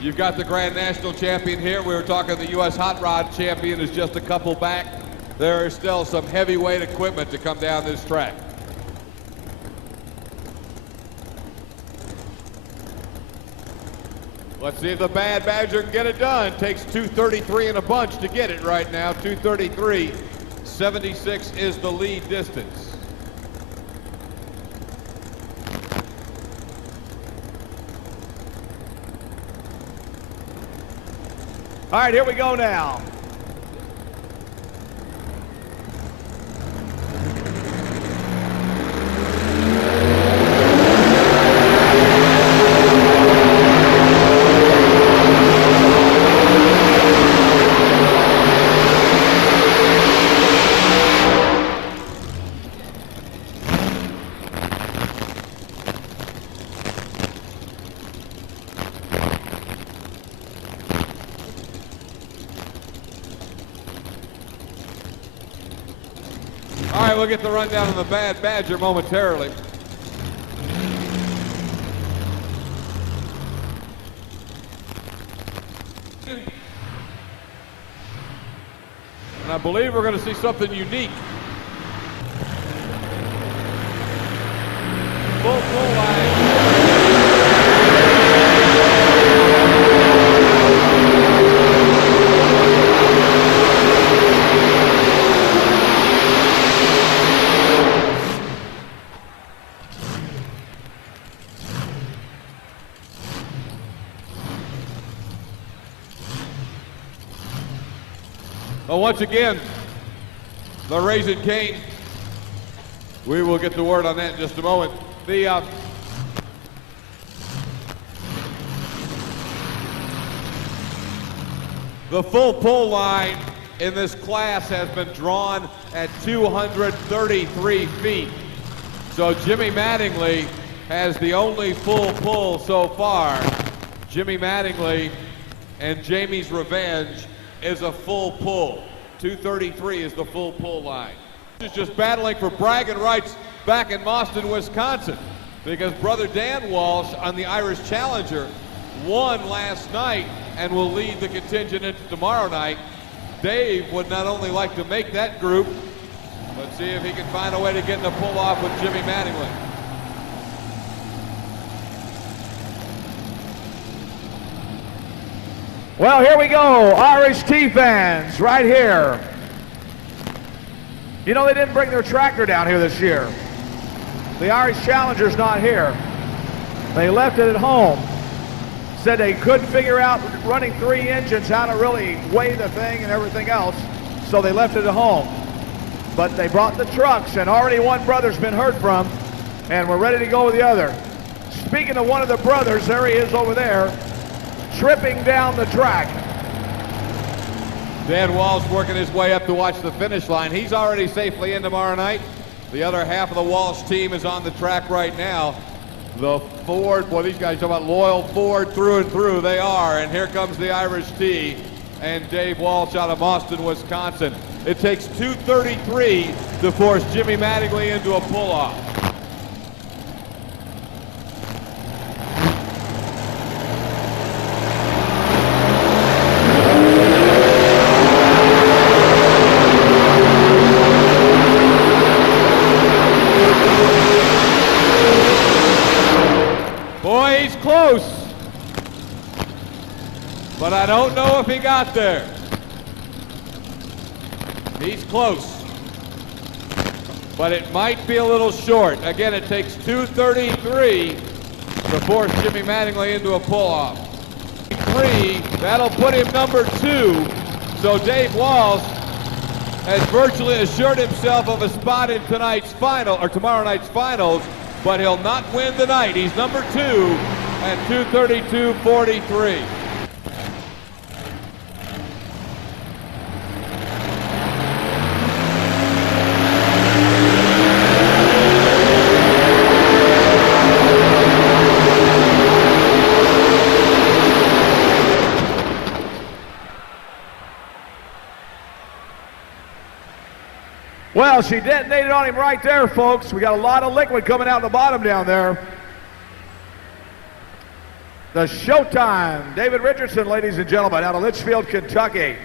You've got the Grand National champion here. We were talking the U.S. Hot Rod champion is just a couple back. There is still some heavyweight equipment to come down this track. Let's see if the Bad Badger can get it done. Takes 2:33 in a bunch to get it right now. 2:33.76 is the lead distance. All right, here we go now. All right, we'll get the rundown on the Bad Badger momentarily. And I believe we're going to see something unique. Full line. Well, once again, the Raising Cane. We will get the word on that in just a moment. The full pull line in this class has been drawn at 233 feet. So Jimmy Mattingly has the only full pull so far. Jimmy Mattingly and Jamie's Revenge is a full pull. 233 is the full pull line. This is just battling for bragging rights back in Boston, Wisconsin, because brother Dan Walsh on the Irish Challenger won last night and will lead the contingent into tomorrow night. Dave would not only like to make that group, but see if he can find a way to get in the pull off with Jimmy Mattingly. Well, here we go, Irish Tea fans, right here. You know, they didn't bring their tractor down here this year. The Irish Challenger's not here. They left it at home. Said they couldn't figure out running 3 engines, how to really weigh the thing and everything else, so they left it at home. But they brought the trucks, and already one brother's been heard from, and we're ready to go with the other. Speaking of one of the brothers, there he is over there, tripping down the track. Dan Walsh working his way up to watch the finish line. He's already safely in tomorrow night. The other half of the Walsh team is on the track right now. The Ford, boy, these guys talk about loyal Ford through and through. They are, and here comes the Irish Tea and Dave Walsh out of Boston, Wisconsin. It takes 2:33 to force Jimmy Mattingly into a pull-off. Boy, he's close, but I don't know if he got there. He's close, but it might be a little short. Again, it takes 2:33 to force Jimmy Mattingly into a pull-off. 3, that'll put him number 2. So Dave Walsh has virtually assured himself of a spot in tonight's final, or tomorrow night's finals, but he'll not win tonight. He's number 2 at 2:32.43. Well, she detonated on him right there, folks. We got a lot of liquid coming out the bottom down there. The Showtime, David Richardson, ladies and gentlemen, out of Litchfield, Kentucky.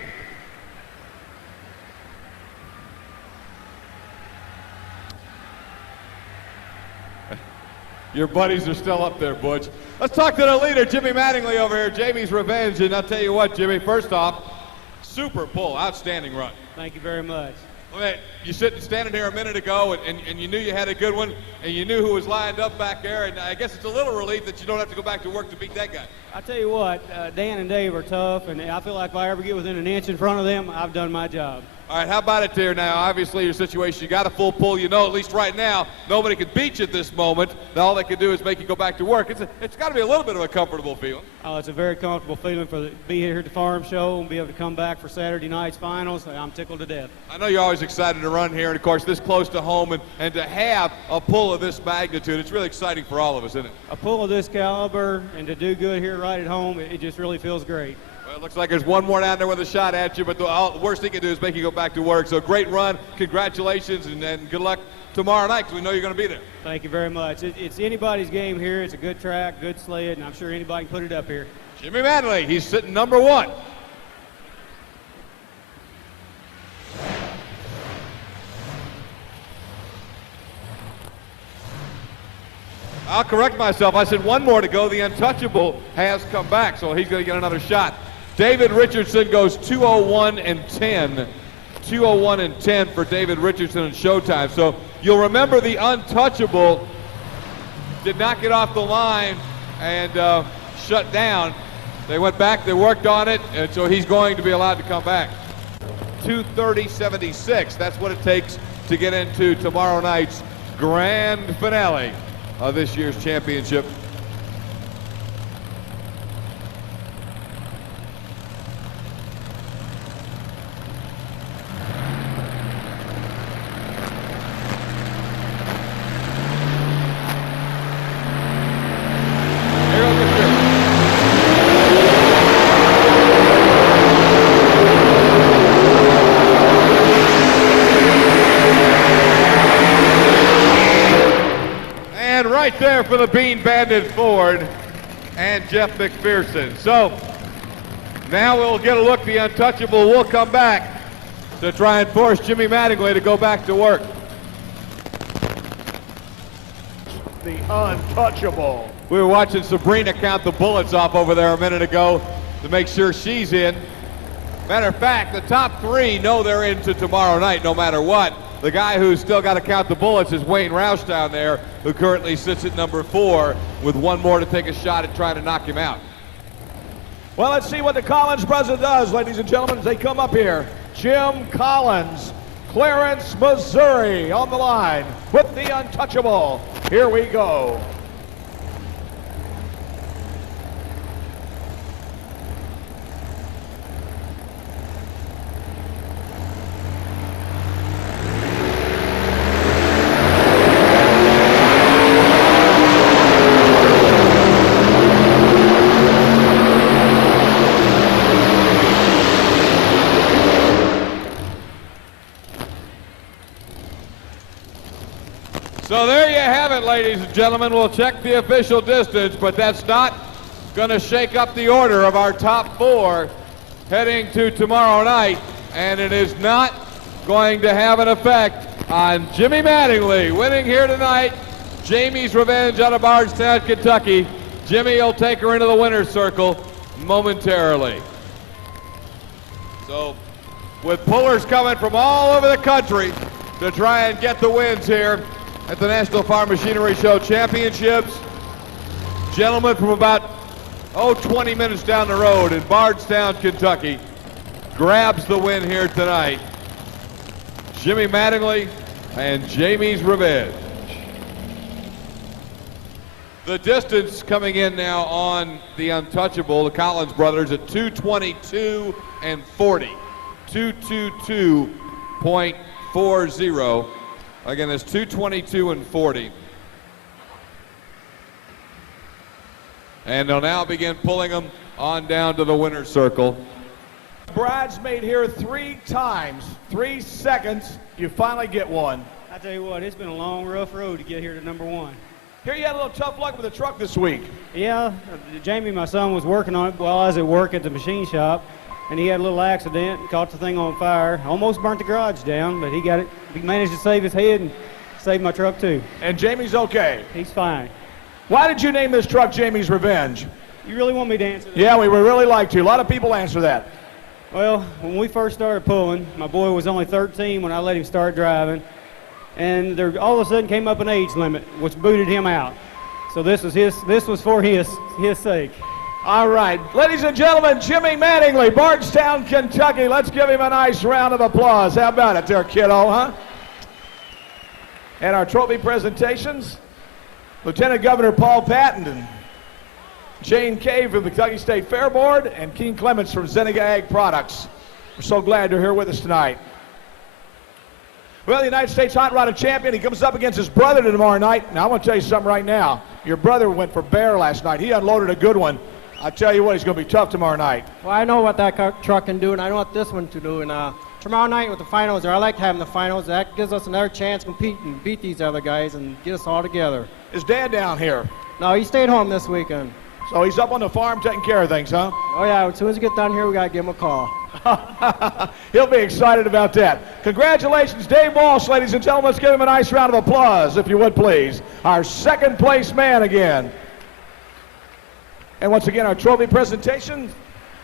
Your buddies are still up there, Butch. Let's talk to the leader, Jimmy Mattingly over here, Jamie's Revenge. And I'll tell you what, Jimmy, first off, super pull, outstanding run. Thank you very much. I mean, you standing here a minute ago, and you knew you had a good one, and you knew who was lined up back there, and I guess it's a little relief that you don't have to go back to work to beat that guy. I tell you what, Dan and Dave are tough, and I feel like if I ever get within an inch in front of them, I've done my job. All right, how about it there now? Obviously, your situation, you got a full pull. You know, at least right now, nobody can beat you at this moment. Now, all they can do is make you go back to work. It's got to be a little bit of a comfortable feeling. Oh, it's a very comfortable feeling to be here at the farm show and be able to come back for Saturday night's finals. I'm tickled to death. I know you're always excited to run here, and of course, this close to home, and to have a pull of this magnitude, it's really exciting for all of us, isn't it? A pull of this caliber and to do good here right at home, it just really feels great. Well, it looks like there's one more down there with a shot at you, but the worst thing you can do is make you go back to work. So great run, congratulations, and good luck tomorrow night, because we know you're going to be there. Thank you very much. It's anybody's game here. It's a good track, good sled, and I'm sure anybody can put it up here. Jimmy Mattingly, he's sitting number one. I'll correct myself. I said one more to go. The Untouchable has come back, so he's going to get another shot. David Richardson goes 2:01 and 10. 2:01 and 10 for David Richardson in Showtime. So you'll remember the Untouchable did not get off the line and shut down. They went back, they worked on it, and so he's going to be allowed to come back. 2:30.76. That's what it takes to get into tomorrow night's grand finale of this year's championship. There for the Bean Bandit Ford and Jeff McPherson. So now we'll get a look. The Untouchable will come back to try and force Jimmy Mattingly to go back to work. The Untouchable. We were watching Sabrina count the bullets off over there a minute ago to make sure she's in. Matter of fact, the top three know they're into tomorrow night no matter what. The guy who's still got to count the bullets is Wayne Roush down there, who currently sits at number 4 with one more to take a shot at trying to knock him out. Well, let's see what the Collins brothers does, ladies and gentlemen, as they come up here. Jim Collins, Clarence, Missouri on the line with the Untouchable. Here we go. So there you have it, ladies and gentlemen. We'll check the official distance, but that's not going to shake up the order of our top 4 heading to tomorrow night, and it is not going to have an effect on Jimmy Mattingly winning here tonight. Jamie's Revenge out of Bardstown, Kentucky. Jimmy will take her into the winner's circle momentarily. So with pullers coming from all over the country to try and get the wins here at the National Farm Machinery Show Championships. Gentlemen from about, 20 minutes down the road in Bardstown, Kentucky, grabs the win here tonight. Jimmy Mattingly and Jamie's Revenge. The distance coming in now on the Untouchable, the Collins brothers, at 2:22 and 40. 2:22.40. Again, it's 2:22 and 40. And they'll now begin pulling them on down to the winner's circle. bridesmaid here 3 times. 3 seconds, you finally get one. I tell you what, it's been a long, rough road to get here to number 1. Here you had a little tough luck with the truck this week. Yeah, Jamie, my son, was working on it while I was at work at the machine shop, and he had a little accident, caught the thing on fire, almost burnt the garage down, but he managed to save his head and save my truck too. And Jamie's okay. He's fine. Why did you name this truck Jamie's Revenge? You really want me to answer that? Yeah, we would really like to. A lot of people answer that. Well, when we first started pulling, my boy was only 13 when I let him start driving, and there all of a sudden came up an age limit, which booted him out. So this was for his sake. All right, ladies and gentlemen, Jimmy Mattingly, Bardstown, Kentucky. Let's give him a nice round of applause. How about it there, kiddo, huh? And our trophy presentations, Lieutenant Governor Paul Patton and Jane Cave from the Kentucky State Fair Board and Keen Clements from Zeneca Ag Products. We're so glad you're here with us tonight. Well, the United States Hot Rodded Champion, he comes up against his brother tomorrow night. Now, I want to tell you something right now. Your brother went for bear last night. He unloaded a good one. I tell you what, he's going to be tough tomorrow night. Well, I know what that truck can do, and I know what this one to do. And tomorrow night with the finals, I like having the finals. That gives us another chance to compete and beat these other guys and get us all together. Is Dad down here? No, he stayed home this weekend. So he's up on the farm taking care of things, huh? Oh, yeah, as soon as we get done here, we got to give him a call. He'll be excited about that. Congratulations, Dave Walsh, ladies and gentlemen. Let's give him a nice round of applause, if you would, please. Our second place man again. And once again, our trophy presentation,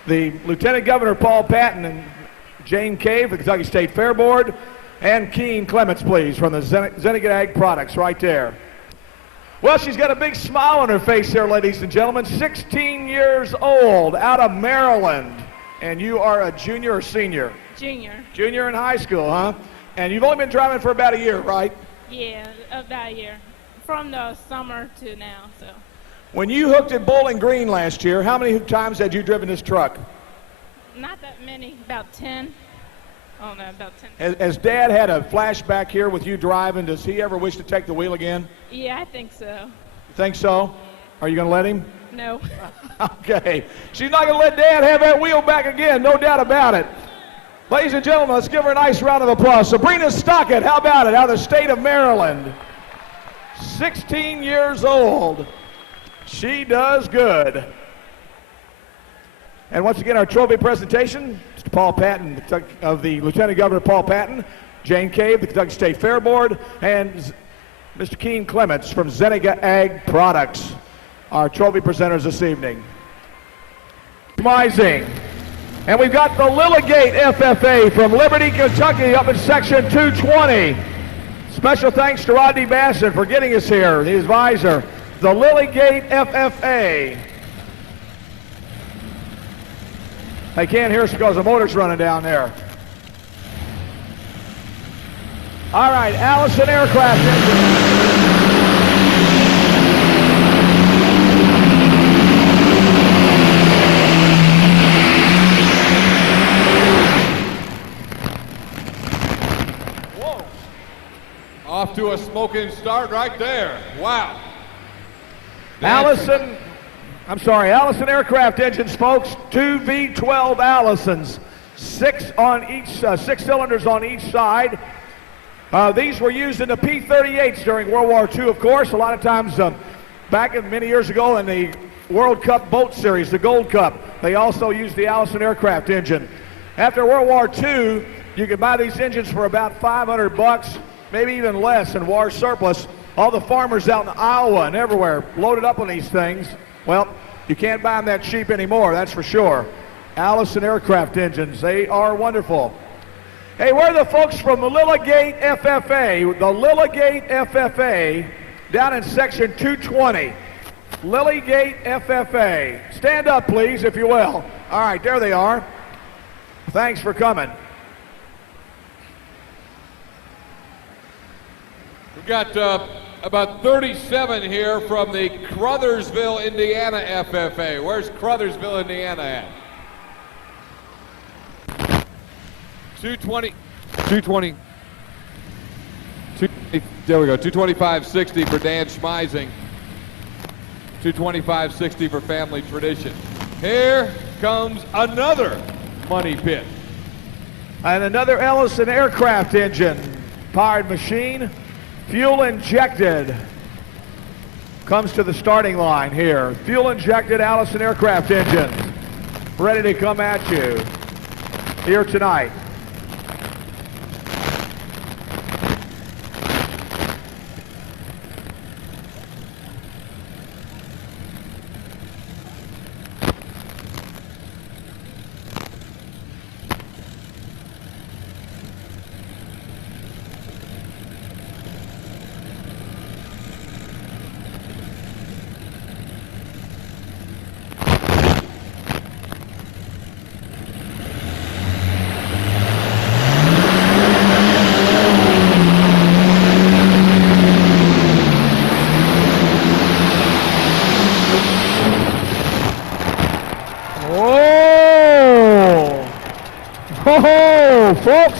the Lieutenant Governor Paul Patton and Jane Cave, the Kentucky State Fair Board, and Keen Clements, please, from the Zeneca Ag Products right there. Well, she's got a big smile on her face here, ladies and gentlemen. 16 years old, out of Maryland. And you are a junior or senior? Junior. Junior in high school, huh? And you've only been driving for about a year, right? Yeah, about a year. From the summer to now, so. When you hooked at Bowling Green last year, how many times had you driven this truck? Not that many, about 10. Oh, no, about 10. Has Dad had a flashback here with you driving? Does he ever wish to take the wheel again? Yeah, I think so. Think so? Are you going to let him? No. Okay. She's not going to let Dad have that wheel back again, no doubt about it. Ladies and gentlemen, let's give her a nice round of applause. Sabrina Stockett, how about it, out of the state of Maryland. 16 years old. She does good. And once again, our trophy presentation, Mr. Paul Patton, of the Lieutenant Governor Paul Patton, Jane Cave, the Kentucky State Fair Board, and Mr. Keen Clements from Zeneca Ag Products, our trophy presenters this evening. Rising. And we've got the Lilligate FFA from Liberty, Kentucky, up in section 220. Special thanks to Rodney Basson for getting us here, the advisor. The Lilligate FFA. They can't hear us because the motor's running down there. All right, Allison Aircraft Engine. Off to a smoking start right there. Wow. Allison Aircraft Engines, folks. 2 V12 Allisons, 6 cylinders on each side. These were used in the P-38s during World War II, of course. A lot of times back many years ago in the World Cup Boat Series, the Gold Cup, they also used the Allison Aircraft engine. After World War II, you could buy these engines for about $500, maybe even less in war surplus. All the farmers out in Iowa and everywhere loaded up on these things. Well, you can't buy them that cheap anymore, that's for sure. Allison Aircraft Engines, they are wonderful. Hey, we're the folks from the Lilligate FFA, the Lilligate FFA, down in section 220. Lilligate FFA. Stand up, please, if you will. All right, there they are. Thanks for coming. We've got about 37 here from the Crothersville, Indiana FFA. Where's Crothersville, Indiana at? 220, there we go, 225.60 for Dan Schmeising, 225.60 for Family Tradition. Here comes another money pit. And another Ellison aircraft engine, powered machine, fuel injected, comes to the starting line here. Fuel injected Allison aircraft engines, ready to come at you here tonight. Folks,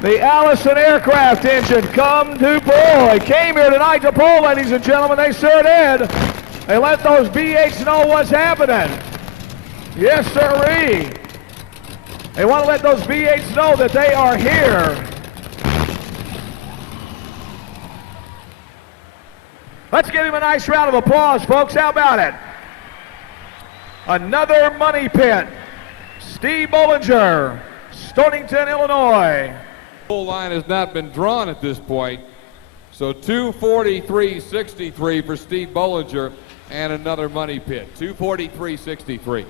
the Allison aircraft engine come to pull. They came here tonight to pull, ladies and gentlemen. They sure did. They let those B8s know what's happening. Yes, sirree. They want to let those B8s know that they are here. Let's give him a nice round of applause, folks. How about it? Another money pit. Steve Bollinger, Stonington, Illinois. Full line has not been drawn at this point. So 243.63 for Steve Bollinger and another money pit. 243.63.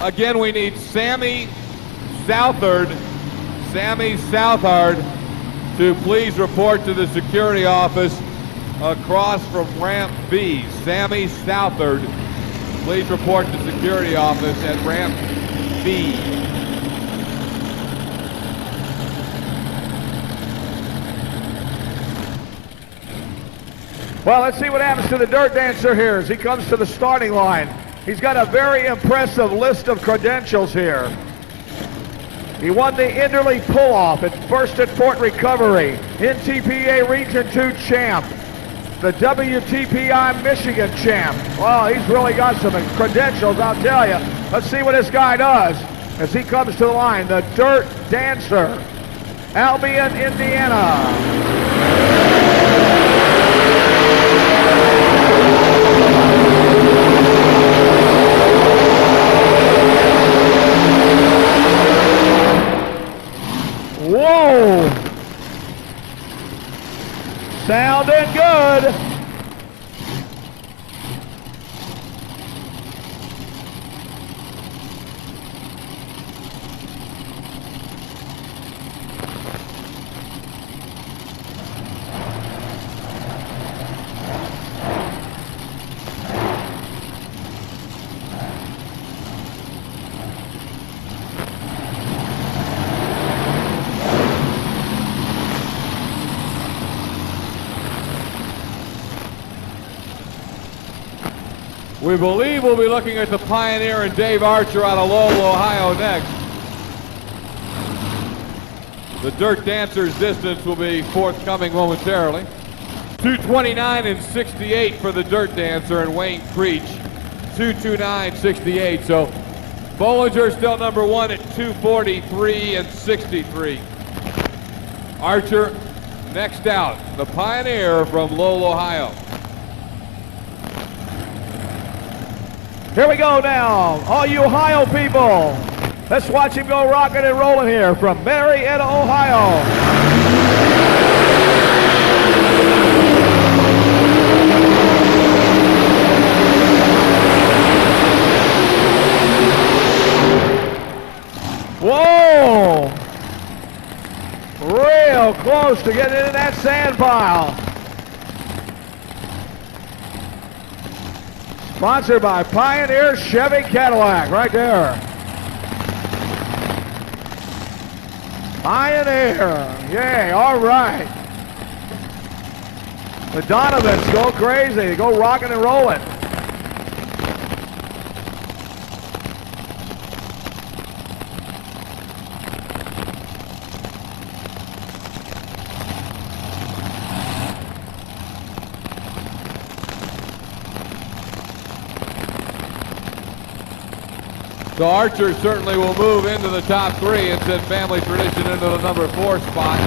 Again, we need Sammy Southard to please report to the security office across from ramp B. Sammy Southard, please report to the security office at ramp B. Well, let's see what happens to the Dirt Dancer here as he comes to the starting line. He's got a very impressive list of credentials here. He won the Enderley pull-off at first at Fort Recovery, NTPA Region 2 champ, the WTPI Michigan champ. Well, he's really got some credentials, I'll tell you. Let's see what this guy does as he comes to the line. The Dirt Dancer, Albion, Indiana. Whoa! Sounding good. We believe we'll be looking at the Pioneer and Dave Archer out of Lowell, Ohio next. The Dirt Dancer's distance will be forthcoming momentarily. 2:29.68 for the Dirt Dancer and Wayne Creech. 2:29.68. So Bollinger still number one at 2:43.63. Archer next out. The Pioneer from Lowell, Ohio. Here we go now, all you Ohio people. Let's watch him go rocking and rolling here from Marietta, Ohio. Whoa! Real close to getting into that sand pile. Sponsored by Pioneer Chevy Cadillac, right there. Pioneer, yay, all right. The Donovans go crazy, they go rocking and rolling. So Archer certainly will move into the top 3 and send Family Tradition into the number 4 spot.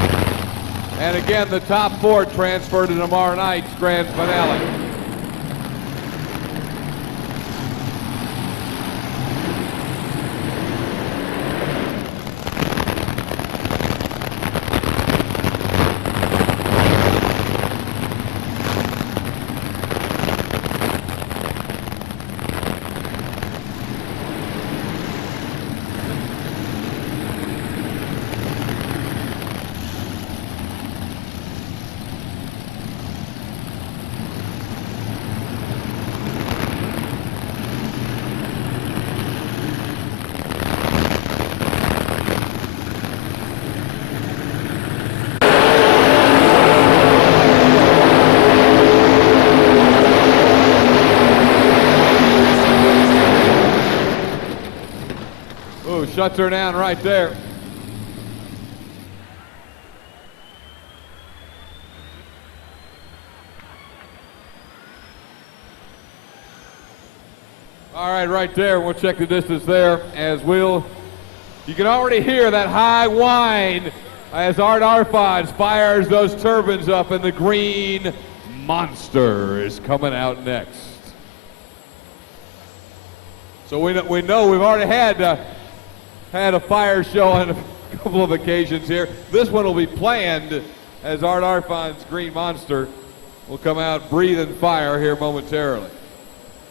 And again, the top 4 transfer to tomorrow night's grand finale. Shuts her down right there. All right there. We'll check the distance there as you can already hear that high whine as Art Arfons fires those turbines up, and the Green Monster is coming out next. So we know we've already had a fire show on a couple of occasions here. This one will be planned as Art Arfon's Green Monster will come out breathing fire here momentarily.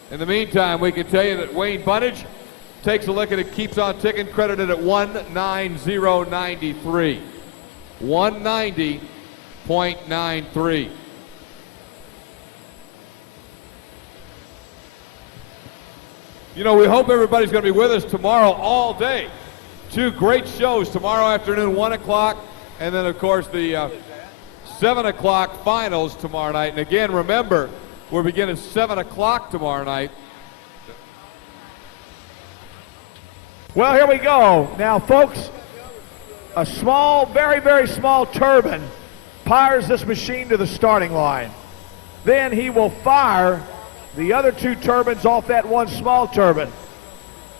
In the meantime, we can tell you that Wayne Bunnage takes a look at it, keeps on ticking, credited at 190.93. 190.93. You know, we hope everybody's going to be with us tomorrow all day. 2 great shows tomorrow afternoon, 1 o'clock, and then, of course, the 7 o'clock finals tomorrow night. And again, remember, we're beginning 7 o'clock tomorrow night. Well, here we go. Now, folks, a small, very, very small turbine fires this machine to the starting line. Then he will fire the other 2 turbines off that one small turbine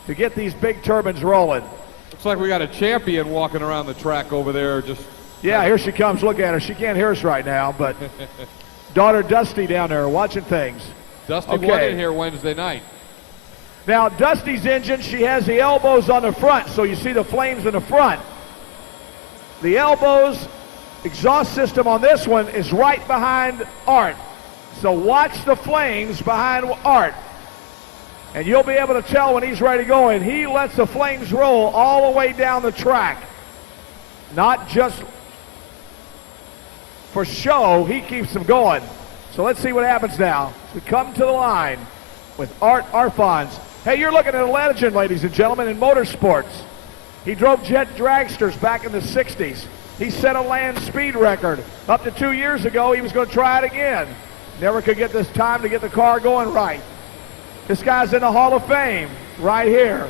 to get these big turbines rolling. Looks like we got a champion walking around the track over there. Yeah, here she comes. Look at her. She can't hear us right now, but daughter Dusty down there watching things. Dusty won in here Wednesday night. Now, Dusty's engine, she has the elbows on the front, so you see the flames in the front. The elbows, exhaust system on this one is right behind Art. So watch the flames behind Art. And you'll be able to tell when he's ready to go, and he lets the flames roll all the way down the track. Not just for show, he keeps them going. So let's see what happens now. We come to the line with Art Arfons. Hey, you're looking at a legend, ladies and gentlemen, in motorsports. He drove jet dragsters back in the 60s. He set a land speed record. Up to 2 years ago, he was going to try it again. Never could get this time to get the car going right. This guy's in the Hall of Fame right here.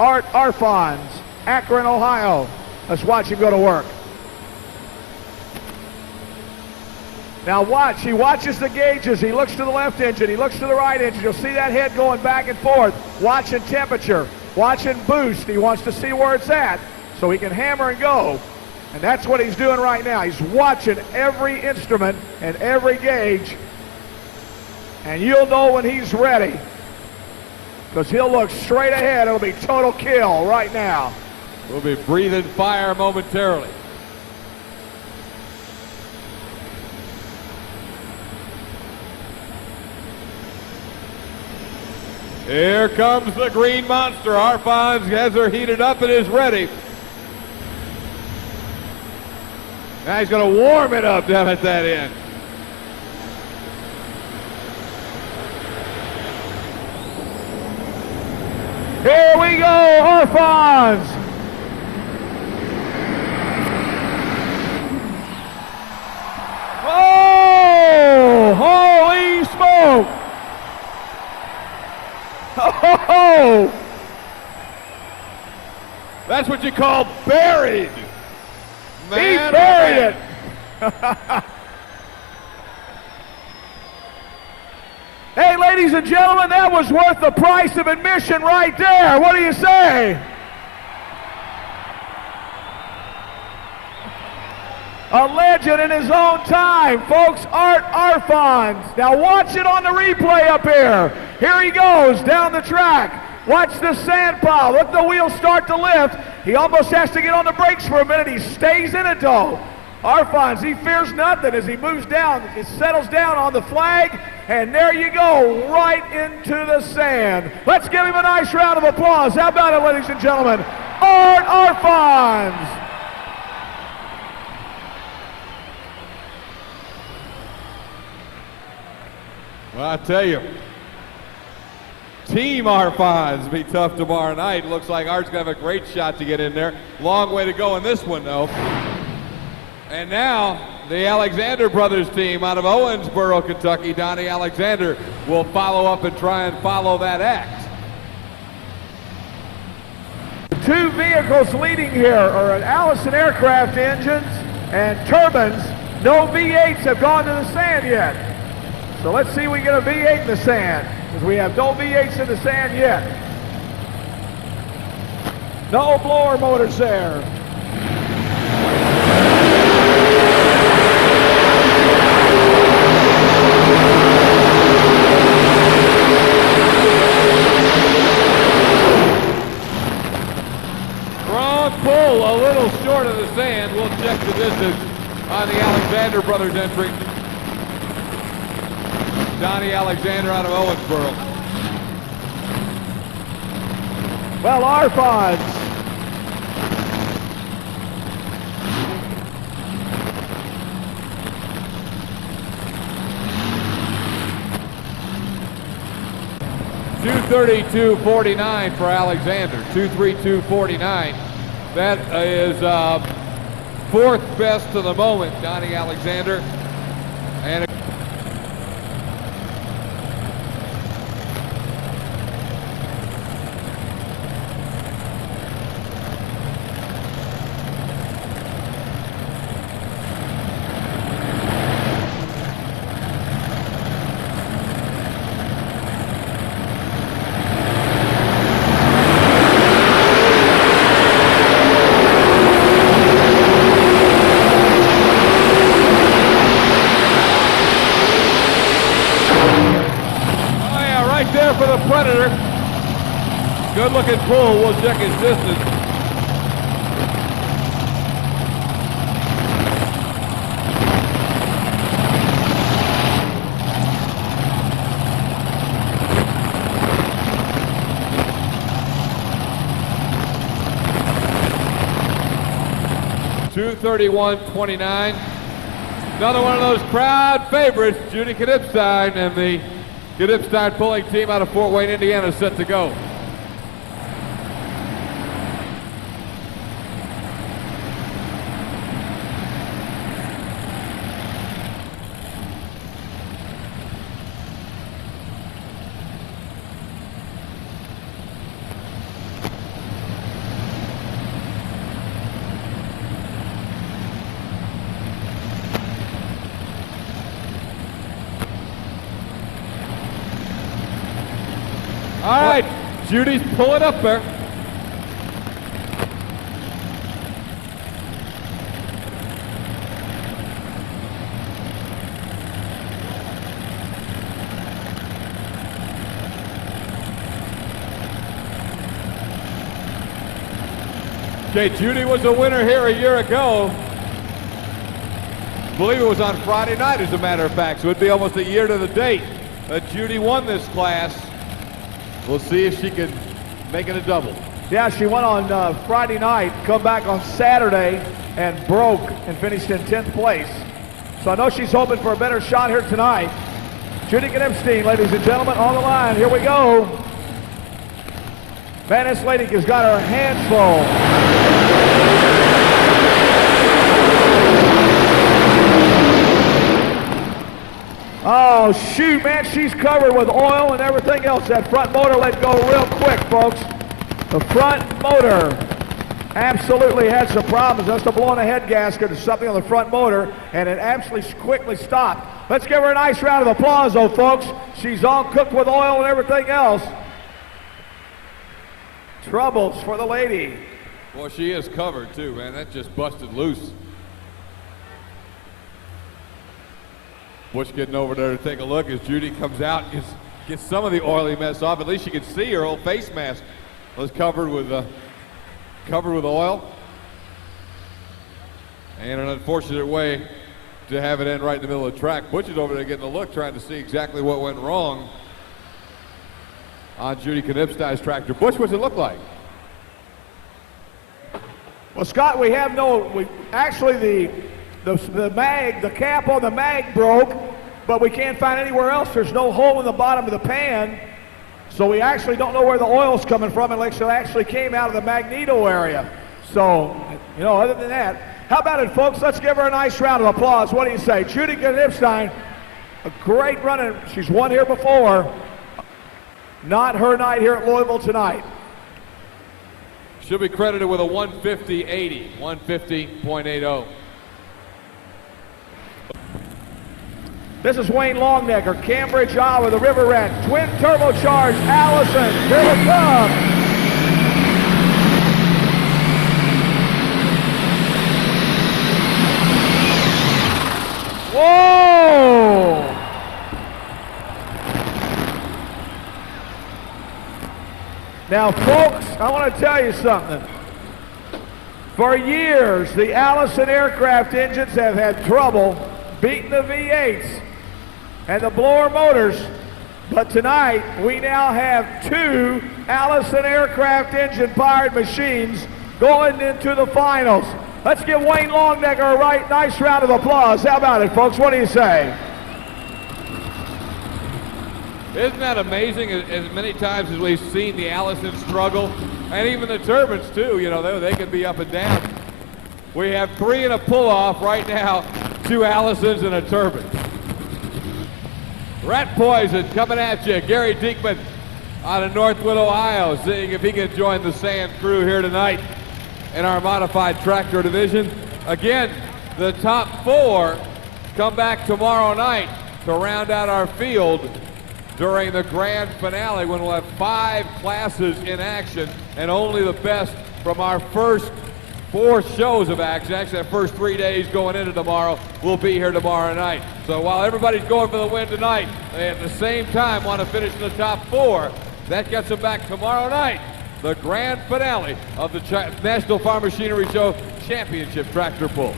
Art Arfons, Akron, Ohio. Let's watch him go to work. Now watch, he watches the gauges. He looks to the left engine, he looks to the right engine. You'll see that head going back and forth, watching temperature, watching boost. He wants to see where it's at so he can hammer and go. And that's what he's doing right now. He's watching every instrument and every gauge. And you'll know when he's ready, because he'll look straight ahead. It'll be total kill right now. We'll be breathing fire momentarily. Here comes the Green Monster. Arfons has her heated up and is ready. Now he's going to warm it up down at that end. Here we go, Arfons. Oh, holy smoke. Oh, that's what you call buried. Man, he buried it. Hey, ladies and gentlemen, that was worth the price of admission right there. What do you say? A legend in his own time, folks, Art Arfons. Now watch it on the replay up here. Here he goes down the track. Watch the sand pile. Let the wheels start to lift. He almost has to get on the brakes for a minute. He stays in it though. Arfons, he fears nothing as he moves down. He settles down on the flag, and there you go, right into the sand. Let's give him a nice round of applause. How about it, ladies and gentlemen? Art Arfons. Well, I tell you, Team Arfons be tough tomorrow night. Looks like Art's going to have a great shot to get in there. Long way to go in this one, though. And now, the Alexander brothers team out of Owensboro, Kentucky, Donnie Alexander, will follow up and try and follow that act. The two vehicles leading here are an Allison aircraft engines and turbines. No V8s have gone to the sand yet. So let's see if we get a V8 in the sand, because we have no V8s in the sand yet. No blower motors there. Strong pull, a little short of the sand. We'll check the distance on the Alexander brothers entry. Donnie Alexander out of Owensboro. Well, Arfons. .232.49 for Alexander. 232.49. That is fourth best to the moment, Donnie Alexander. And for the Predator. Good looking pull. We'll check his distance. .231.29. Another one of those crowd favorites, Judy Knipstein, and the Knipstein pulling team out of Fort Wayne, Indiana, set to go. All right, Judy's pulling up there. Okay, Judy was a winner here a year ago. I believe it was on Friday night, as a matter of fact, so it'd be almost a year to the date that Judy won this class. We'll see if she can make it a double. Yeah, she went on Friday night, come back on Saturday, and broke and finished in 10th place. So I know she's hoping for a better shot here tonight. Judy Knipstein, ladies and gentlemen, on the line. Here we go. Man, this lady has got her hands full. Oh, shoot, man, she's covered with oil and everything else. That front motor let go real quick, folks. The front motor absolutely had some problems. Must have blown a head gasket or something on the front motor, and it absolutely quickly stopped. Let's give her a nice round of applause, though, folks. She's all cooked with oil and everything else. Troubles for the lady. Well, she is covered, too, man. That just busted loose. Butch getting over there to take a look as Judy comes out and gets some of the oily mess off. At least you can see her old face mask was covered with oil. And an unfortunate way to have it end right in the middle of the track. Butch is over there getting a look, trying to see exactly what went wrong on Judy Knipstein's tractor. Butch, what's it look like? Well, Scott, we have actually the cap on the mag broke, but we can't find anywhere else. There's no hole in the bottom of the pan, so we actually don't know where the oil's coming from unless it actually came out of the magneto area. So, other than that, how about it, folks? Let's give her a nice round of applause. What do you say? Judy Knipstein, a great runner. She's won here before. Not her night here at Louisville tonight. She'll be credited with a 150.80, 150.80. This is Wayne Longnecker, Cambridge, Iowa, the River Rat, twin turbocharged Allison. Here it comes. Whoa! Now, folks, I want to tell you something. For years, the Allison aircraft engines have had trouble beating the V8s and the blower motors, but tonight we now have two Allison aircraft engine-powered machines going into the finals. Let's give Wayne Longnecker a nice round of applause. How about it, folks? What do you say? Isn't that amazing? As many times as we've seen the Allison struggle, and even the turbines too, they can be up and down. We have three in a pull-off right now, two Allisons and a turbine. Rat Poison coming at you. Gary Diekman out of Northwood, Ohio, seeing if he can join the sand crew here tonight in our modified tractor division. Again, the top four come back tomorrow night to round out our field during the grand finale, when we'll have 5 classes in action, and only the best from our first 4 shows of action, actually our first 3 days going into tomorrow, will be here tomorrow night. So while everybody's going for the win tonight, they at the same time want to finish in the top 4. That gets them back tomorrow night, the grand finale of the National Farm Machinery Show Championship Tractor Pull.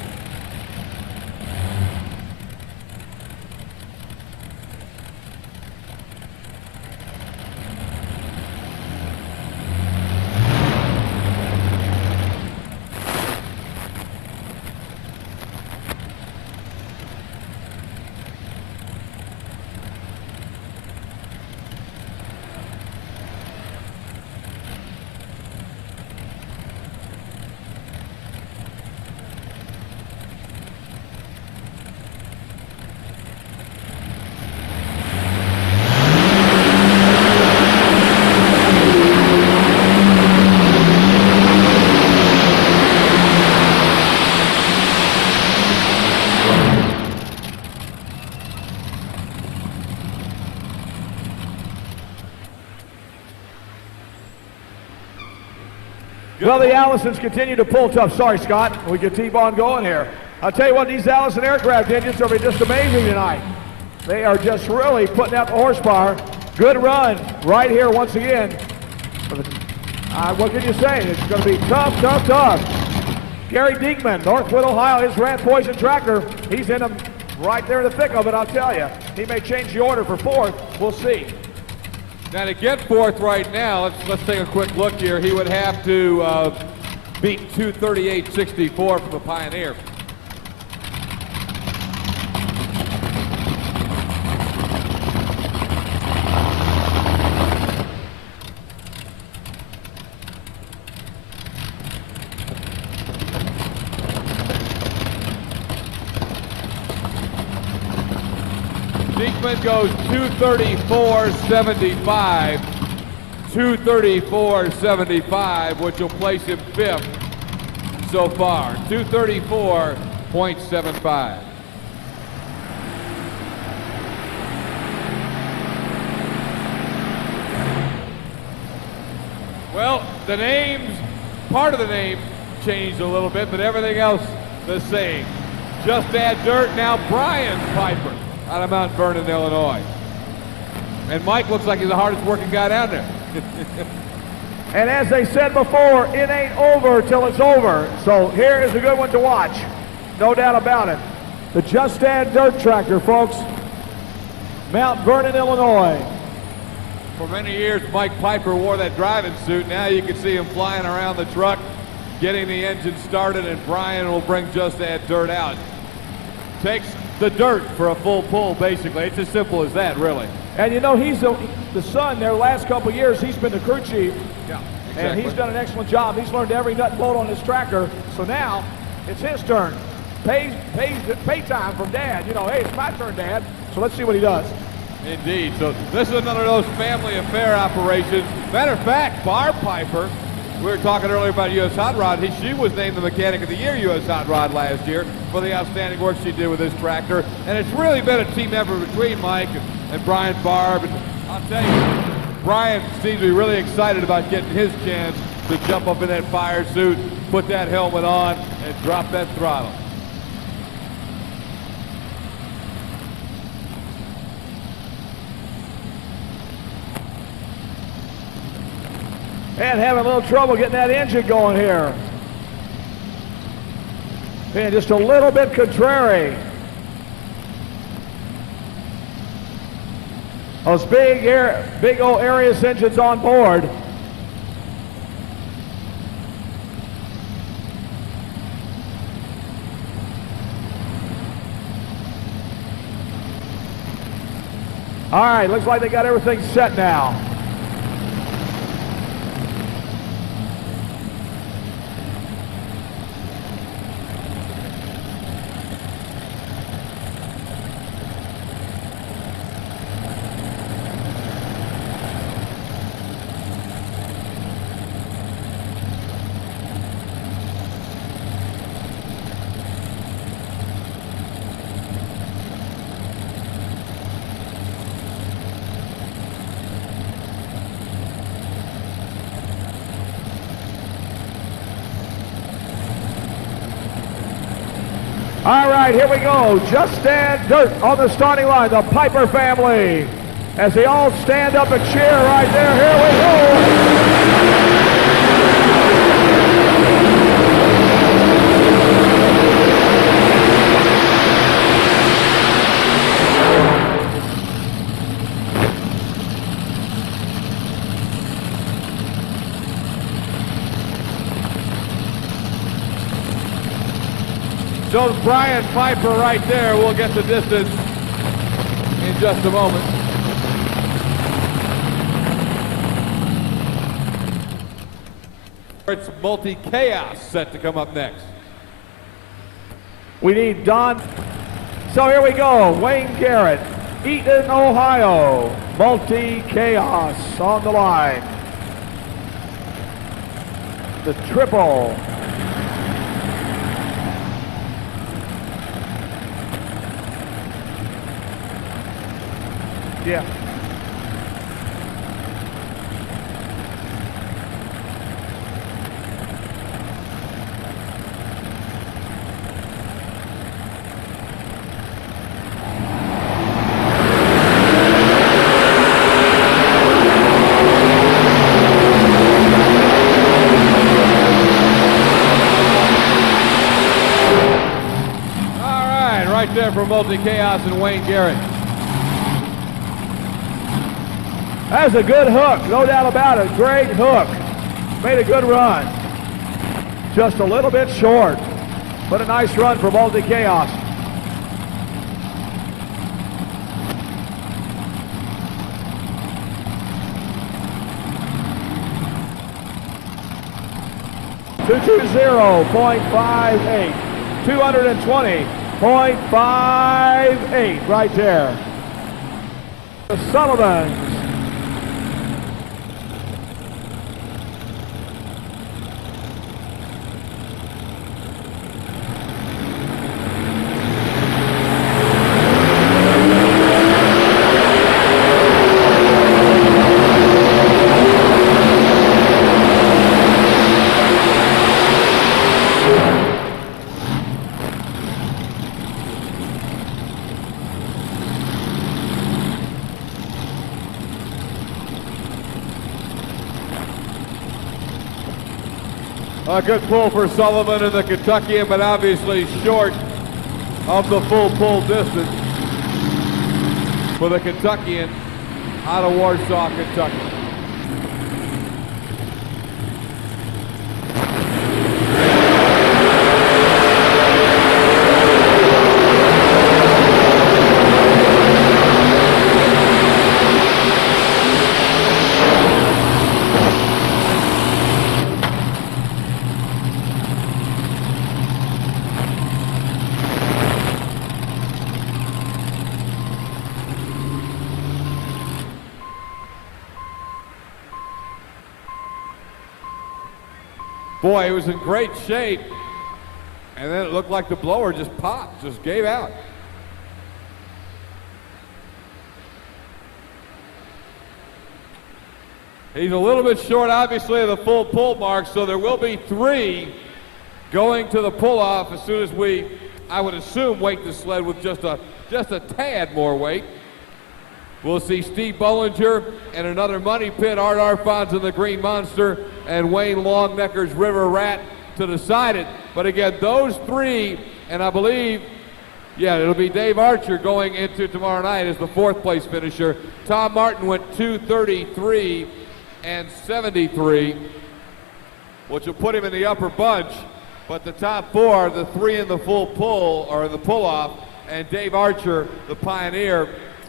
Well, the Allisons continue to pull tough. Sorry, Scott. We can keep on going here. I'll tell you what, these Allison aircraft engines are just amazing tonight. They are just really putting out the horsepower. Good run right here once again. What can you say? It's going to be tough, tough, tough. Gary Diekman, Northwood, Ohio, his Rat Poison tractor. He's in them right there in the thick of it, I'll tell you. He may change the order for 4th. We'll see. Now to get 4th right now, let's take a quick look here. He would have to beat 238.64 from the Pioneer. Diekman goes 234.75, 234.75, which will place him 5th so far, 234.75. Well, the names, part of the name changed a little bit, but everything else the same. Just Add Dirt, now Brian Piper out of Mount Vernon, Illinois. And Mike looks like he's the hardest working guy down there. And as they said before, it ain't over till it's over. So here is a good one to watch. No doubt about it. The Just Add Dirt tractor, folks. Mount Vernon, Illinois. For many years, Mike Piper wore that driving suit. Now you can see him flying around the truck, getting the engine started, and Brian will bring Just Add Dirt out. Takes the dirt for a full pull, basically. It's as simple as that, really. And you know, he's the son their last couple of years. He's been the crew chief. Yeah, exactly. And he's done an excellent job. He's learned every nut and bolt on his tractor. So now it's his turn. Pay time from Dad. You know, hey, it's my turn, Dad. So let's see what he does. Indeed. So this is another of those family affair operations. Matter of fact, Barb Piper, we were talking earlier about U.S. Hot Rod. She was named the Mechanic of the Year U.S. Hot Rod last year for the outstanding work she did with this tractor. And it's really been a team effort between Mike and Brian Barb. And I'll tell you, Brian seems to be really excited about getting his chance to jump up in that fire suit, put that helmet on, and drop that throttle. And having a little trouble getting that engine going here. Being just a little bit contrary. Those big old Arius engines on board. All right, looks like they got everything set now. All right, here we go. Just Add Dirt on the starting line. The Piper family. As they all stand up and cheer right there. Here we go. So Brian Piper right there. We'll get the distance in just a moment. It's Multi-Chaos set to come up next. We need Don. So here we go. Wayne Garrett, Eaton, Ohio. Multi-Chaos on the line. The triple. Yeah. All right, right there for Multi-Chaos and Wayne Garrett. That's a good hook, no doubt about it. Great hook. Made a good run. Just a little bit short, but a nice run for Multi-Chaos. .58, 220.58 right there. The Sullivans. A good pull for Sullivan and the Kentuckian, but obviously short of the full pull distance for the Kentuckian out of Warsaw, Kentucky. Boy, he was in great shape, and then it looked like the blower just popped, just gave out. He's a little bit short, obviously, of the full pull mark, so there will be 3 going to the pull-off as soon as we, I would assume, weight the sled with just a tad more weight. We'll see Steve Bollinger and another money pit, Art Arfons in the Green Monster, and Wayne Longnecker's River Rat to decide it. But again, those 3, and I believe, yeah, it'll be Dave Archer going into tomorrow night as the 4th place finisher. Tom Martin went 2:33 and 73, which will put him in the upper bunch. But the top 4, the 3 in the full pull, or in the pull-off, and Dave Archer, the Pioneer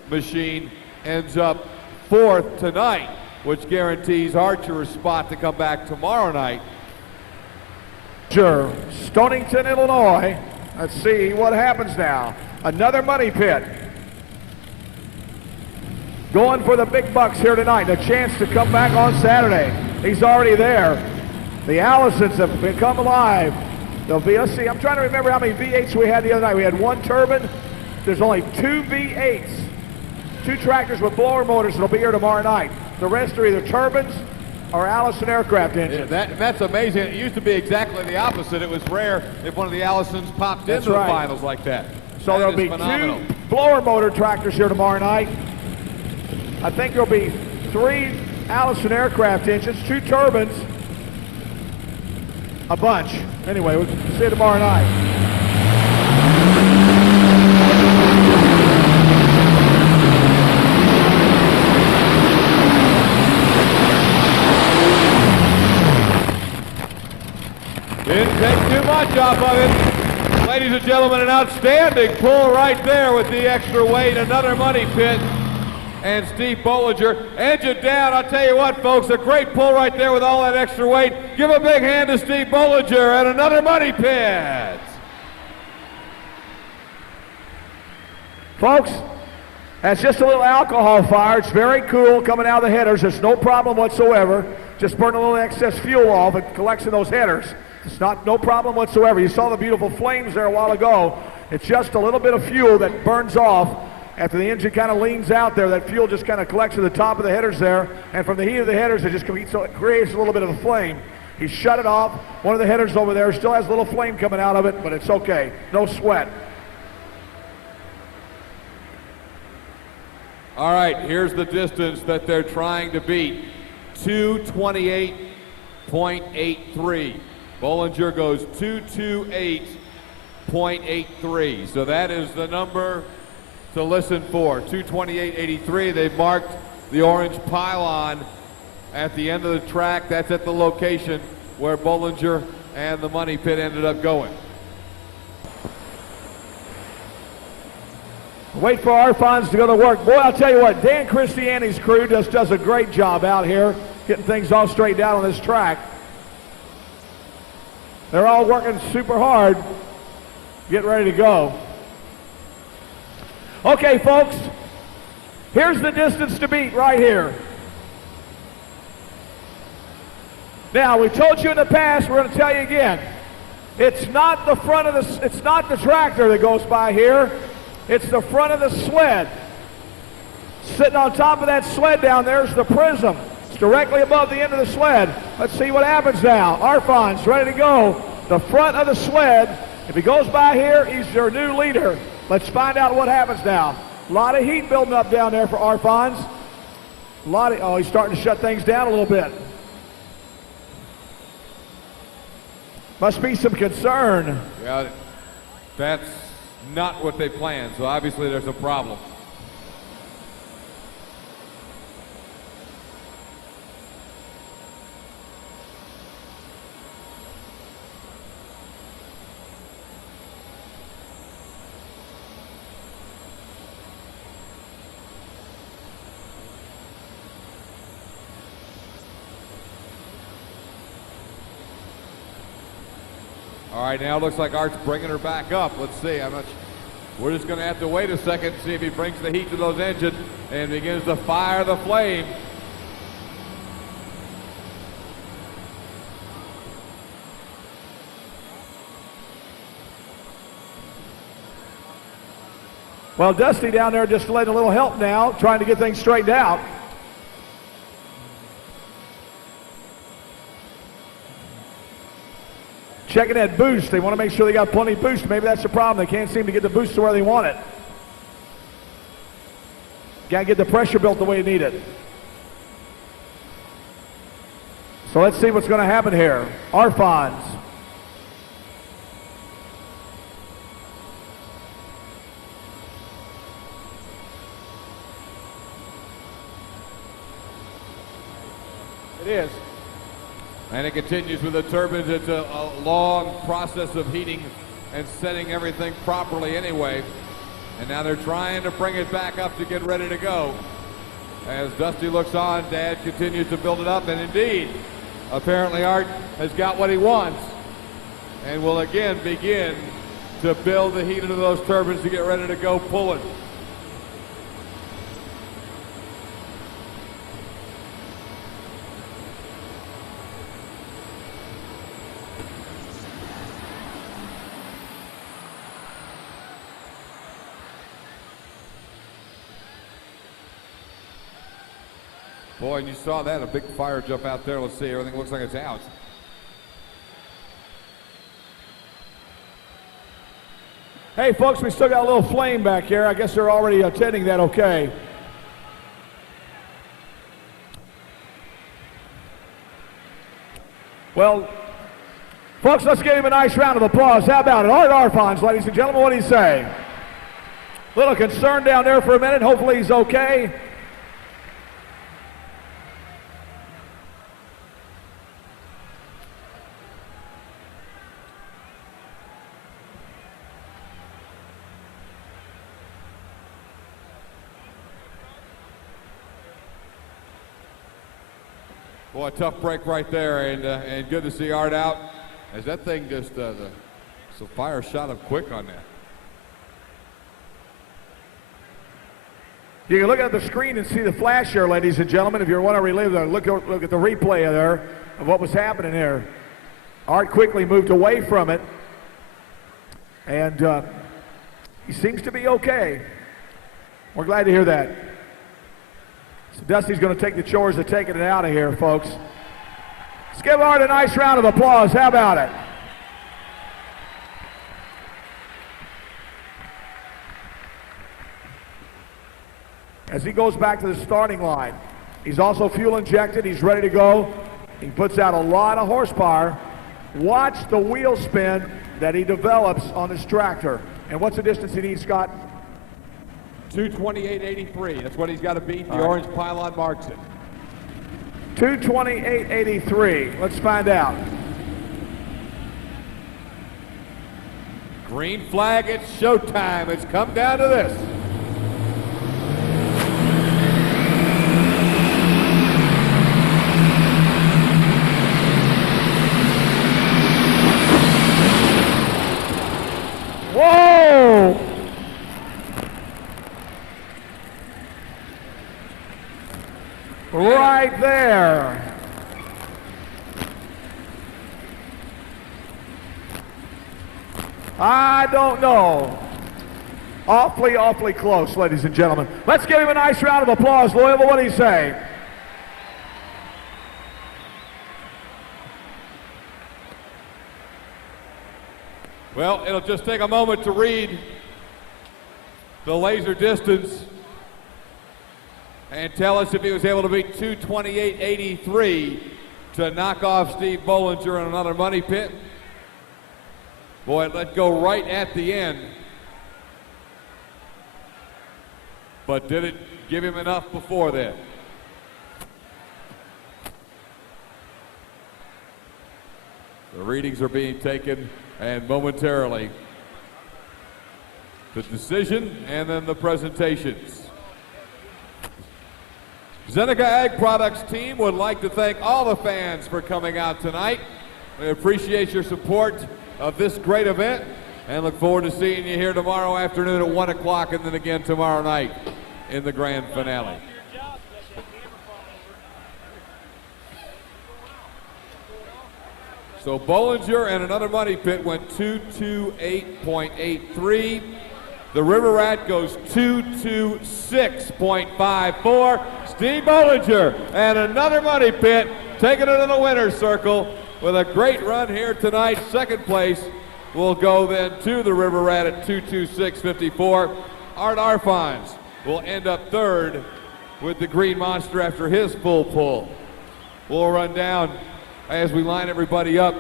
machine, ends up 4th tonight, which guarantees Archer a spot to come back tomorrow night. Sure, Stonington, Illinois. Let's see what happens now. Another money pit. Going for the big bucks here tonight. A chance to come back on Saturday. He's already there. The Allisons have become alive. They'll be, let's see, I'm trying to remember how many V8s we had the other night. We had 1 turbine. There's only 2 V8s. 2 tractors with blower motors that'll be here tomorrow night. The rest are either turbines or Allison aircraft engines. Yeah, that's amazing. It used to be exactly the opposite. It was rare if one of the Allisons popped That's into right. the finals like that. So there'll be phenomenal. 2 blower motor tractors here tomorrow night. I think there'll be 3 Allison aircraft engines, 2 turbines, a bunch. Anyway, we'll see you tomorrow night. Didn't take too much off of it. Ladies and gentlemen, an outstanding pull right there with the extra weight. Another money pit. And Steve Bollinger, engine down. I'll tell you what, folks, a great pull right there with all that extra weight. Give a big hand to Steve Bollinger and another money pit. Folks, that's just a little alcohol fire. It's very cool coming out of the headers. There's no problem whatsoever. Just burn a little excess fuel off and collects in those headers. It's no problem whatsoever. You saw the beautiful flames there a while ago. It's just a little bit of fuel that burns off. After the engine kind of leans out there, that fuel just kind of collects to the top of the headers there, and from the heat of the headers, it just so it creates a little bit of a flame. He shut it off. One of the headers over there still has a little flame coming out of it, but it's okay. No sweat. All right, here's the distance that they're trying to beat. 228.83. Bollinger goes 228.83. So that is the number to listen for. 228.83. They've marked the orange pylon at the end of the track. That's at the location where Bollinger and the money pit ended up going. Wait for Arfons to go to work. Boy, I'll tell you what, Dan Christiani's crew just does a great job out here getting things all straightened out on this track. They're all working super hard, getting ready to go. Okay, folks, here's the distance to beat right here. Now, we told you in the past, we're going to tell you again. It's not the front of the, it's not the tractor that goes by here. It's the front of the sled. Sitting on top of that sled down there is the prism. It's directly above the end of the sled. Let's see what happens now. Arfon's ready to go. The front of the sled. If he goes by here, he's your new leader. Let's find out what happens now. A lot of heat building up down there for Arfons. Oh, he's starting to shut things down a little bit. Must be some concern. Yeah, that's not what they planned, so obviously there's a problem. All right, now it looks like Art's bringing her back up. Let's see. We're just going to have to wait a second to see if he brings the heat to those engines and begins to fire the flame. Well, Dusty down there just letting a little help now, trying to get things straightened out. Checking that boost. They want to make sure they got plenty of boost. Maybe that's the problem. They can't seem to get the boost to where they want it. Got to get the pressure built the way they need it. So let's see what's going to happen here. Arfons. It is. And it continues with the turbines. It's a long process of heating and setting everything properly anyway. And now they're trying to bring it back up to get ready to go. As Dusty looks on, Dad continues to build it up. And indeed, apparently Art has got what he wants and will again begin to build the heat into those turbines to get ready to go pulling. Boy, and you saw that, a big fire jump out there. Let's see, everything looks like it's out. Hey, folks, we still got a little flame back here. I guess they're already attending that okay. Well, folks, let's give him a nice round of applause. How about it? Art Arfons, ladies and gentlemen, what do you say? A little concerned down there for a minute. Hopefully he's okay. Boy, a tough break right there, and good to see Art out. As that thing just, the fire shot up quick on that. You can look at the screen and see the flash here, ladies and gentlemen. If you want to relive that, look at the replay there of what was happening there. Art quickly moved away from it, and he seems to be okay. We're glad to hear that. So Dusty's going to take the chores of taking it out of here, folks. Let's give Art a nice round of applause. How about it? As he goes back to the starting line, he's also fuel injected. He's ready to go. He puts out a lot of horsepower. Watch the wheel spin that he develops on his tractor. And what's the distance he needs, Scott? 228.83. That's what he's got to beat. The orange pylon marks it. 228.83. Let's find out. Green flag, it's showtime. It's come down to this. Whoa! Right there. I don't know. Awfully, awfully close, ladies and gentlemen. Let's give him a nice round of applause, Louisville. What do you say? Well, it'll just take a moment to read the laser distance and tell us if he was able to beat 228.83 to knock off Steve Bollinger in another money pit. Boy, it let go right at the end. But did it give him enough before then? The readings are being taken, and momentarily the decision and then the presentations. Zeneca Ag Products team would like to thank all the fans for coming out tonight. We appreciate your support of this great event and look forward to seeing you here tomorrow afternoon at 1 o'clock and then again tomorrow night in the grand finale. So Bollinger and another money pit went 228.83. The River Rat goes 226.54. Steve Bollinger and another money pit taking it to the winner's circle with a great run here tonight. Second place will go then to the River Rat at 226.54. Art Arfons will end up third with the Green Monster after his full pull. We'll run down as we line everybody up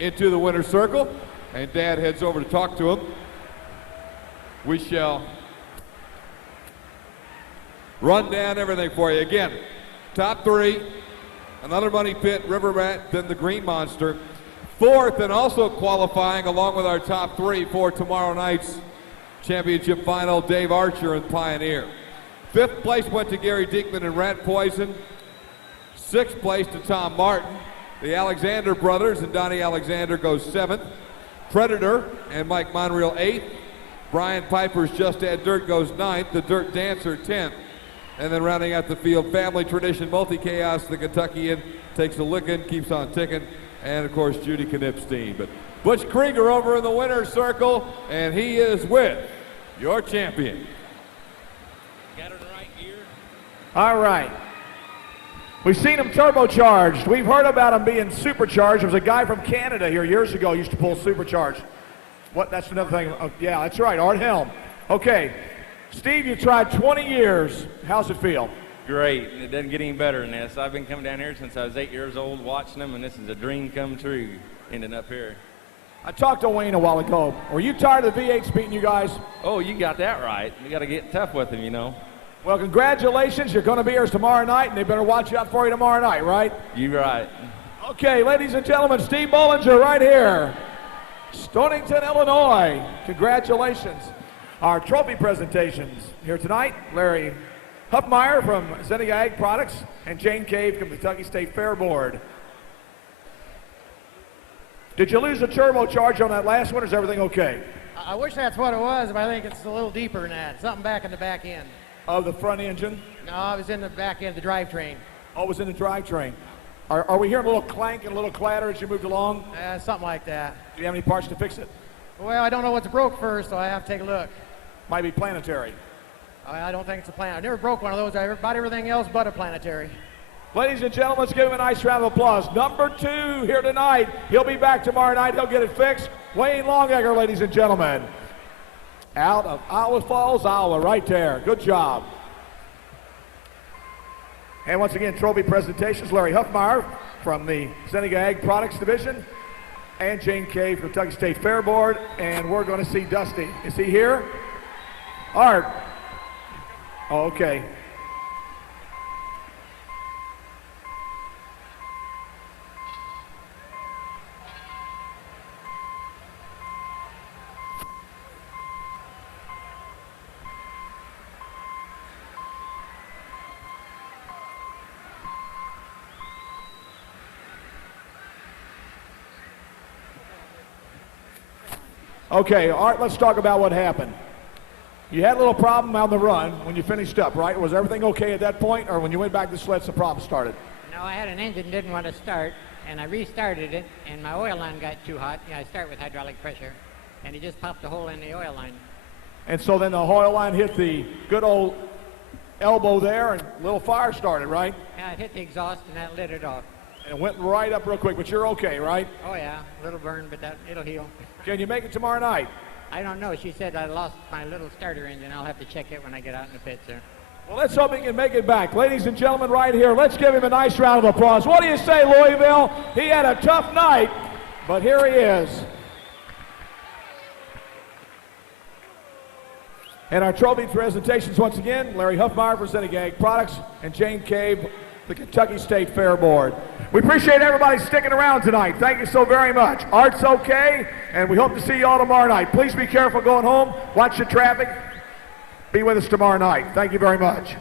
into the winner's circle, and Dad heads over to talk to him. We shall run down everything for you. Again, top three, another money pit, River Rat, then the Green Monster. Fourth, and also qualifying along with our top three for tomorrow night's championship final, Dave Archer and Pioneer. Fifth place went to Gary Diekman and Rat Poison. Sixth place to Tom Martin. The Alexander brothers and Donnie Alexander goes seventh. Predator and Mike Monreal eighth. Brian Piper's Just Add Dirt goes ninth. The Dirt Dancer 10th. And then rounding out the field, Family Tradition, Multi-Chaos, the Kentuckian takes a licking, keeps on ticking, and of course Judy Knipstein. But Butch Krieger over in the winner's circle, and he is with your champion. Got it right gear. All right. We've seen him turbocharged. We've heard about him being supercharged. There was a guy from Canada here years ago used to pull supercharged. What? That's another thing. Oh, yeah, that's right. Art Helm. Okay. Steve, you tried 20 years. How's it feel? Great. It doesn't get any better than this. I've been coming down here since I was 8 years old watching them, and this is a dream come true ending up here. I talked to Wayne a while ago. Were you tired of the V8s beating you guys? Oh, you got that right. You got to get tough with them, you know. Well, congratulations. You're going to be here tomorrow night, and they better watch out for you tomorrow night, right? You're right. Okay, ladies and gentlemen, Steve Bollinger right here. Stonington, Illinois. Congratulations. Our trophy presentations here tonight, Larry Huffmeyer from Zeneca Ag Products and Jane Cave from the Kentucky State Fair Board. Did you lose the turbocharge on that last one, or is everything okay? I wish that's what it was, but I think it's a little deeper than that. Something back in the back end. Of the front engine? No, it was in the back end of the drivetrain. Oh, it was in the drivetrain. Are we hearing a little clank and a little clatter as you moved along? Something like that. Do you have any parts to fix it? Well, I don't know what's broke first, so I have to take a look. Might be planetary. I don't think it's a planet. I never broke one of those. I bought everything else but a planetary. Ladies and gentlemen, let's give him a nice round of applause. Number 2 here tonight. He'll be back tomorrow night. He'll get it fixed. Wayne Longegger, ladies and gentlemen. Out of Iowa Falls, Iowa, right there. Good job. And once again, trophy presentations, Larry Huffmeyer from the Zeneca Ag Products Division and Jane Cave from Kentucky State Fair Board. And we're going to see Dusty. Is he here? Art. Oh, okay. Okay, Art, let's talk about what happened. You had a little problem on the run when you finished up, right? Was everything okay at that point, or when you went back to the sleds, the problem started? No, I had an engine didn't want to start, and I restarted it, and my oil line got too hot. I start with hydraulic pressure, and it just popped a hole in the oil line. And so then the oil line hit the good old elbow there, and a little fire started, right? Yeah, it hit the exhaust, and that lit it off. And it went right up real quick, but you're okay, right? Oh, yeah, a little burn, but it'll heal. Can you make it tomorrow night? I don't know. She said I lost my little starter engine. I'll have to check it when I get out in the pits there. Well, let's hope he can make it back. Ladies and gentlemen, right here, let's give him a nice round of applause. What do you say, Louisville? He had a tough night, but here he is. And our trophy presentations once again, Larry Huffmeyer for Zenigag Products and Jane Cave, the Kentucky State Fair Board. We appreciate everybody sticking around tonight. Thank you so very much. Art's okay, and we hope to see you all tomorrow night. Please be careful going home. Watch the traffic. Be with us tomorrow night. Thank you very much.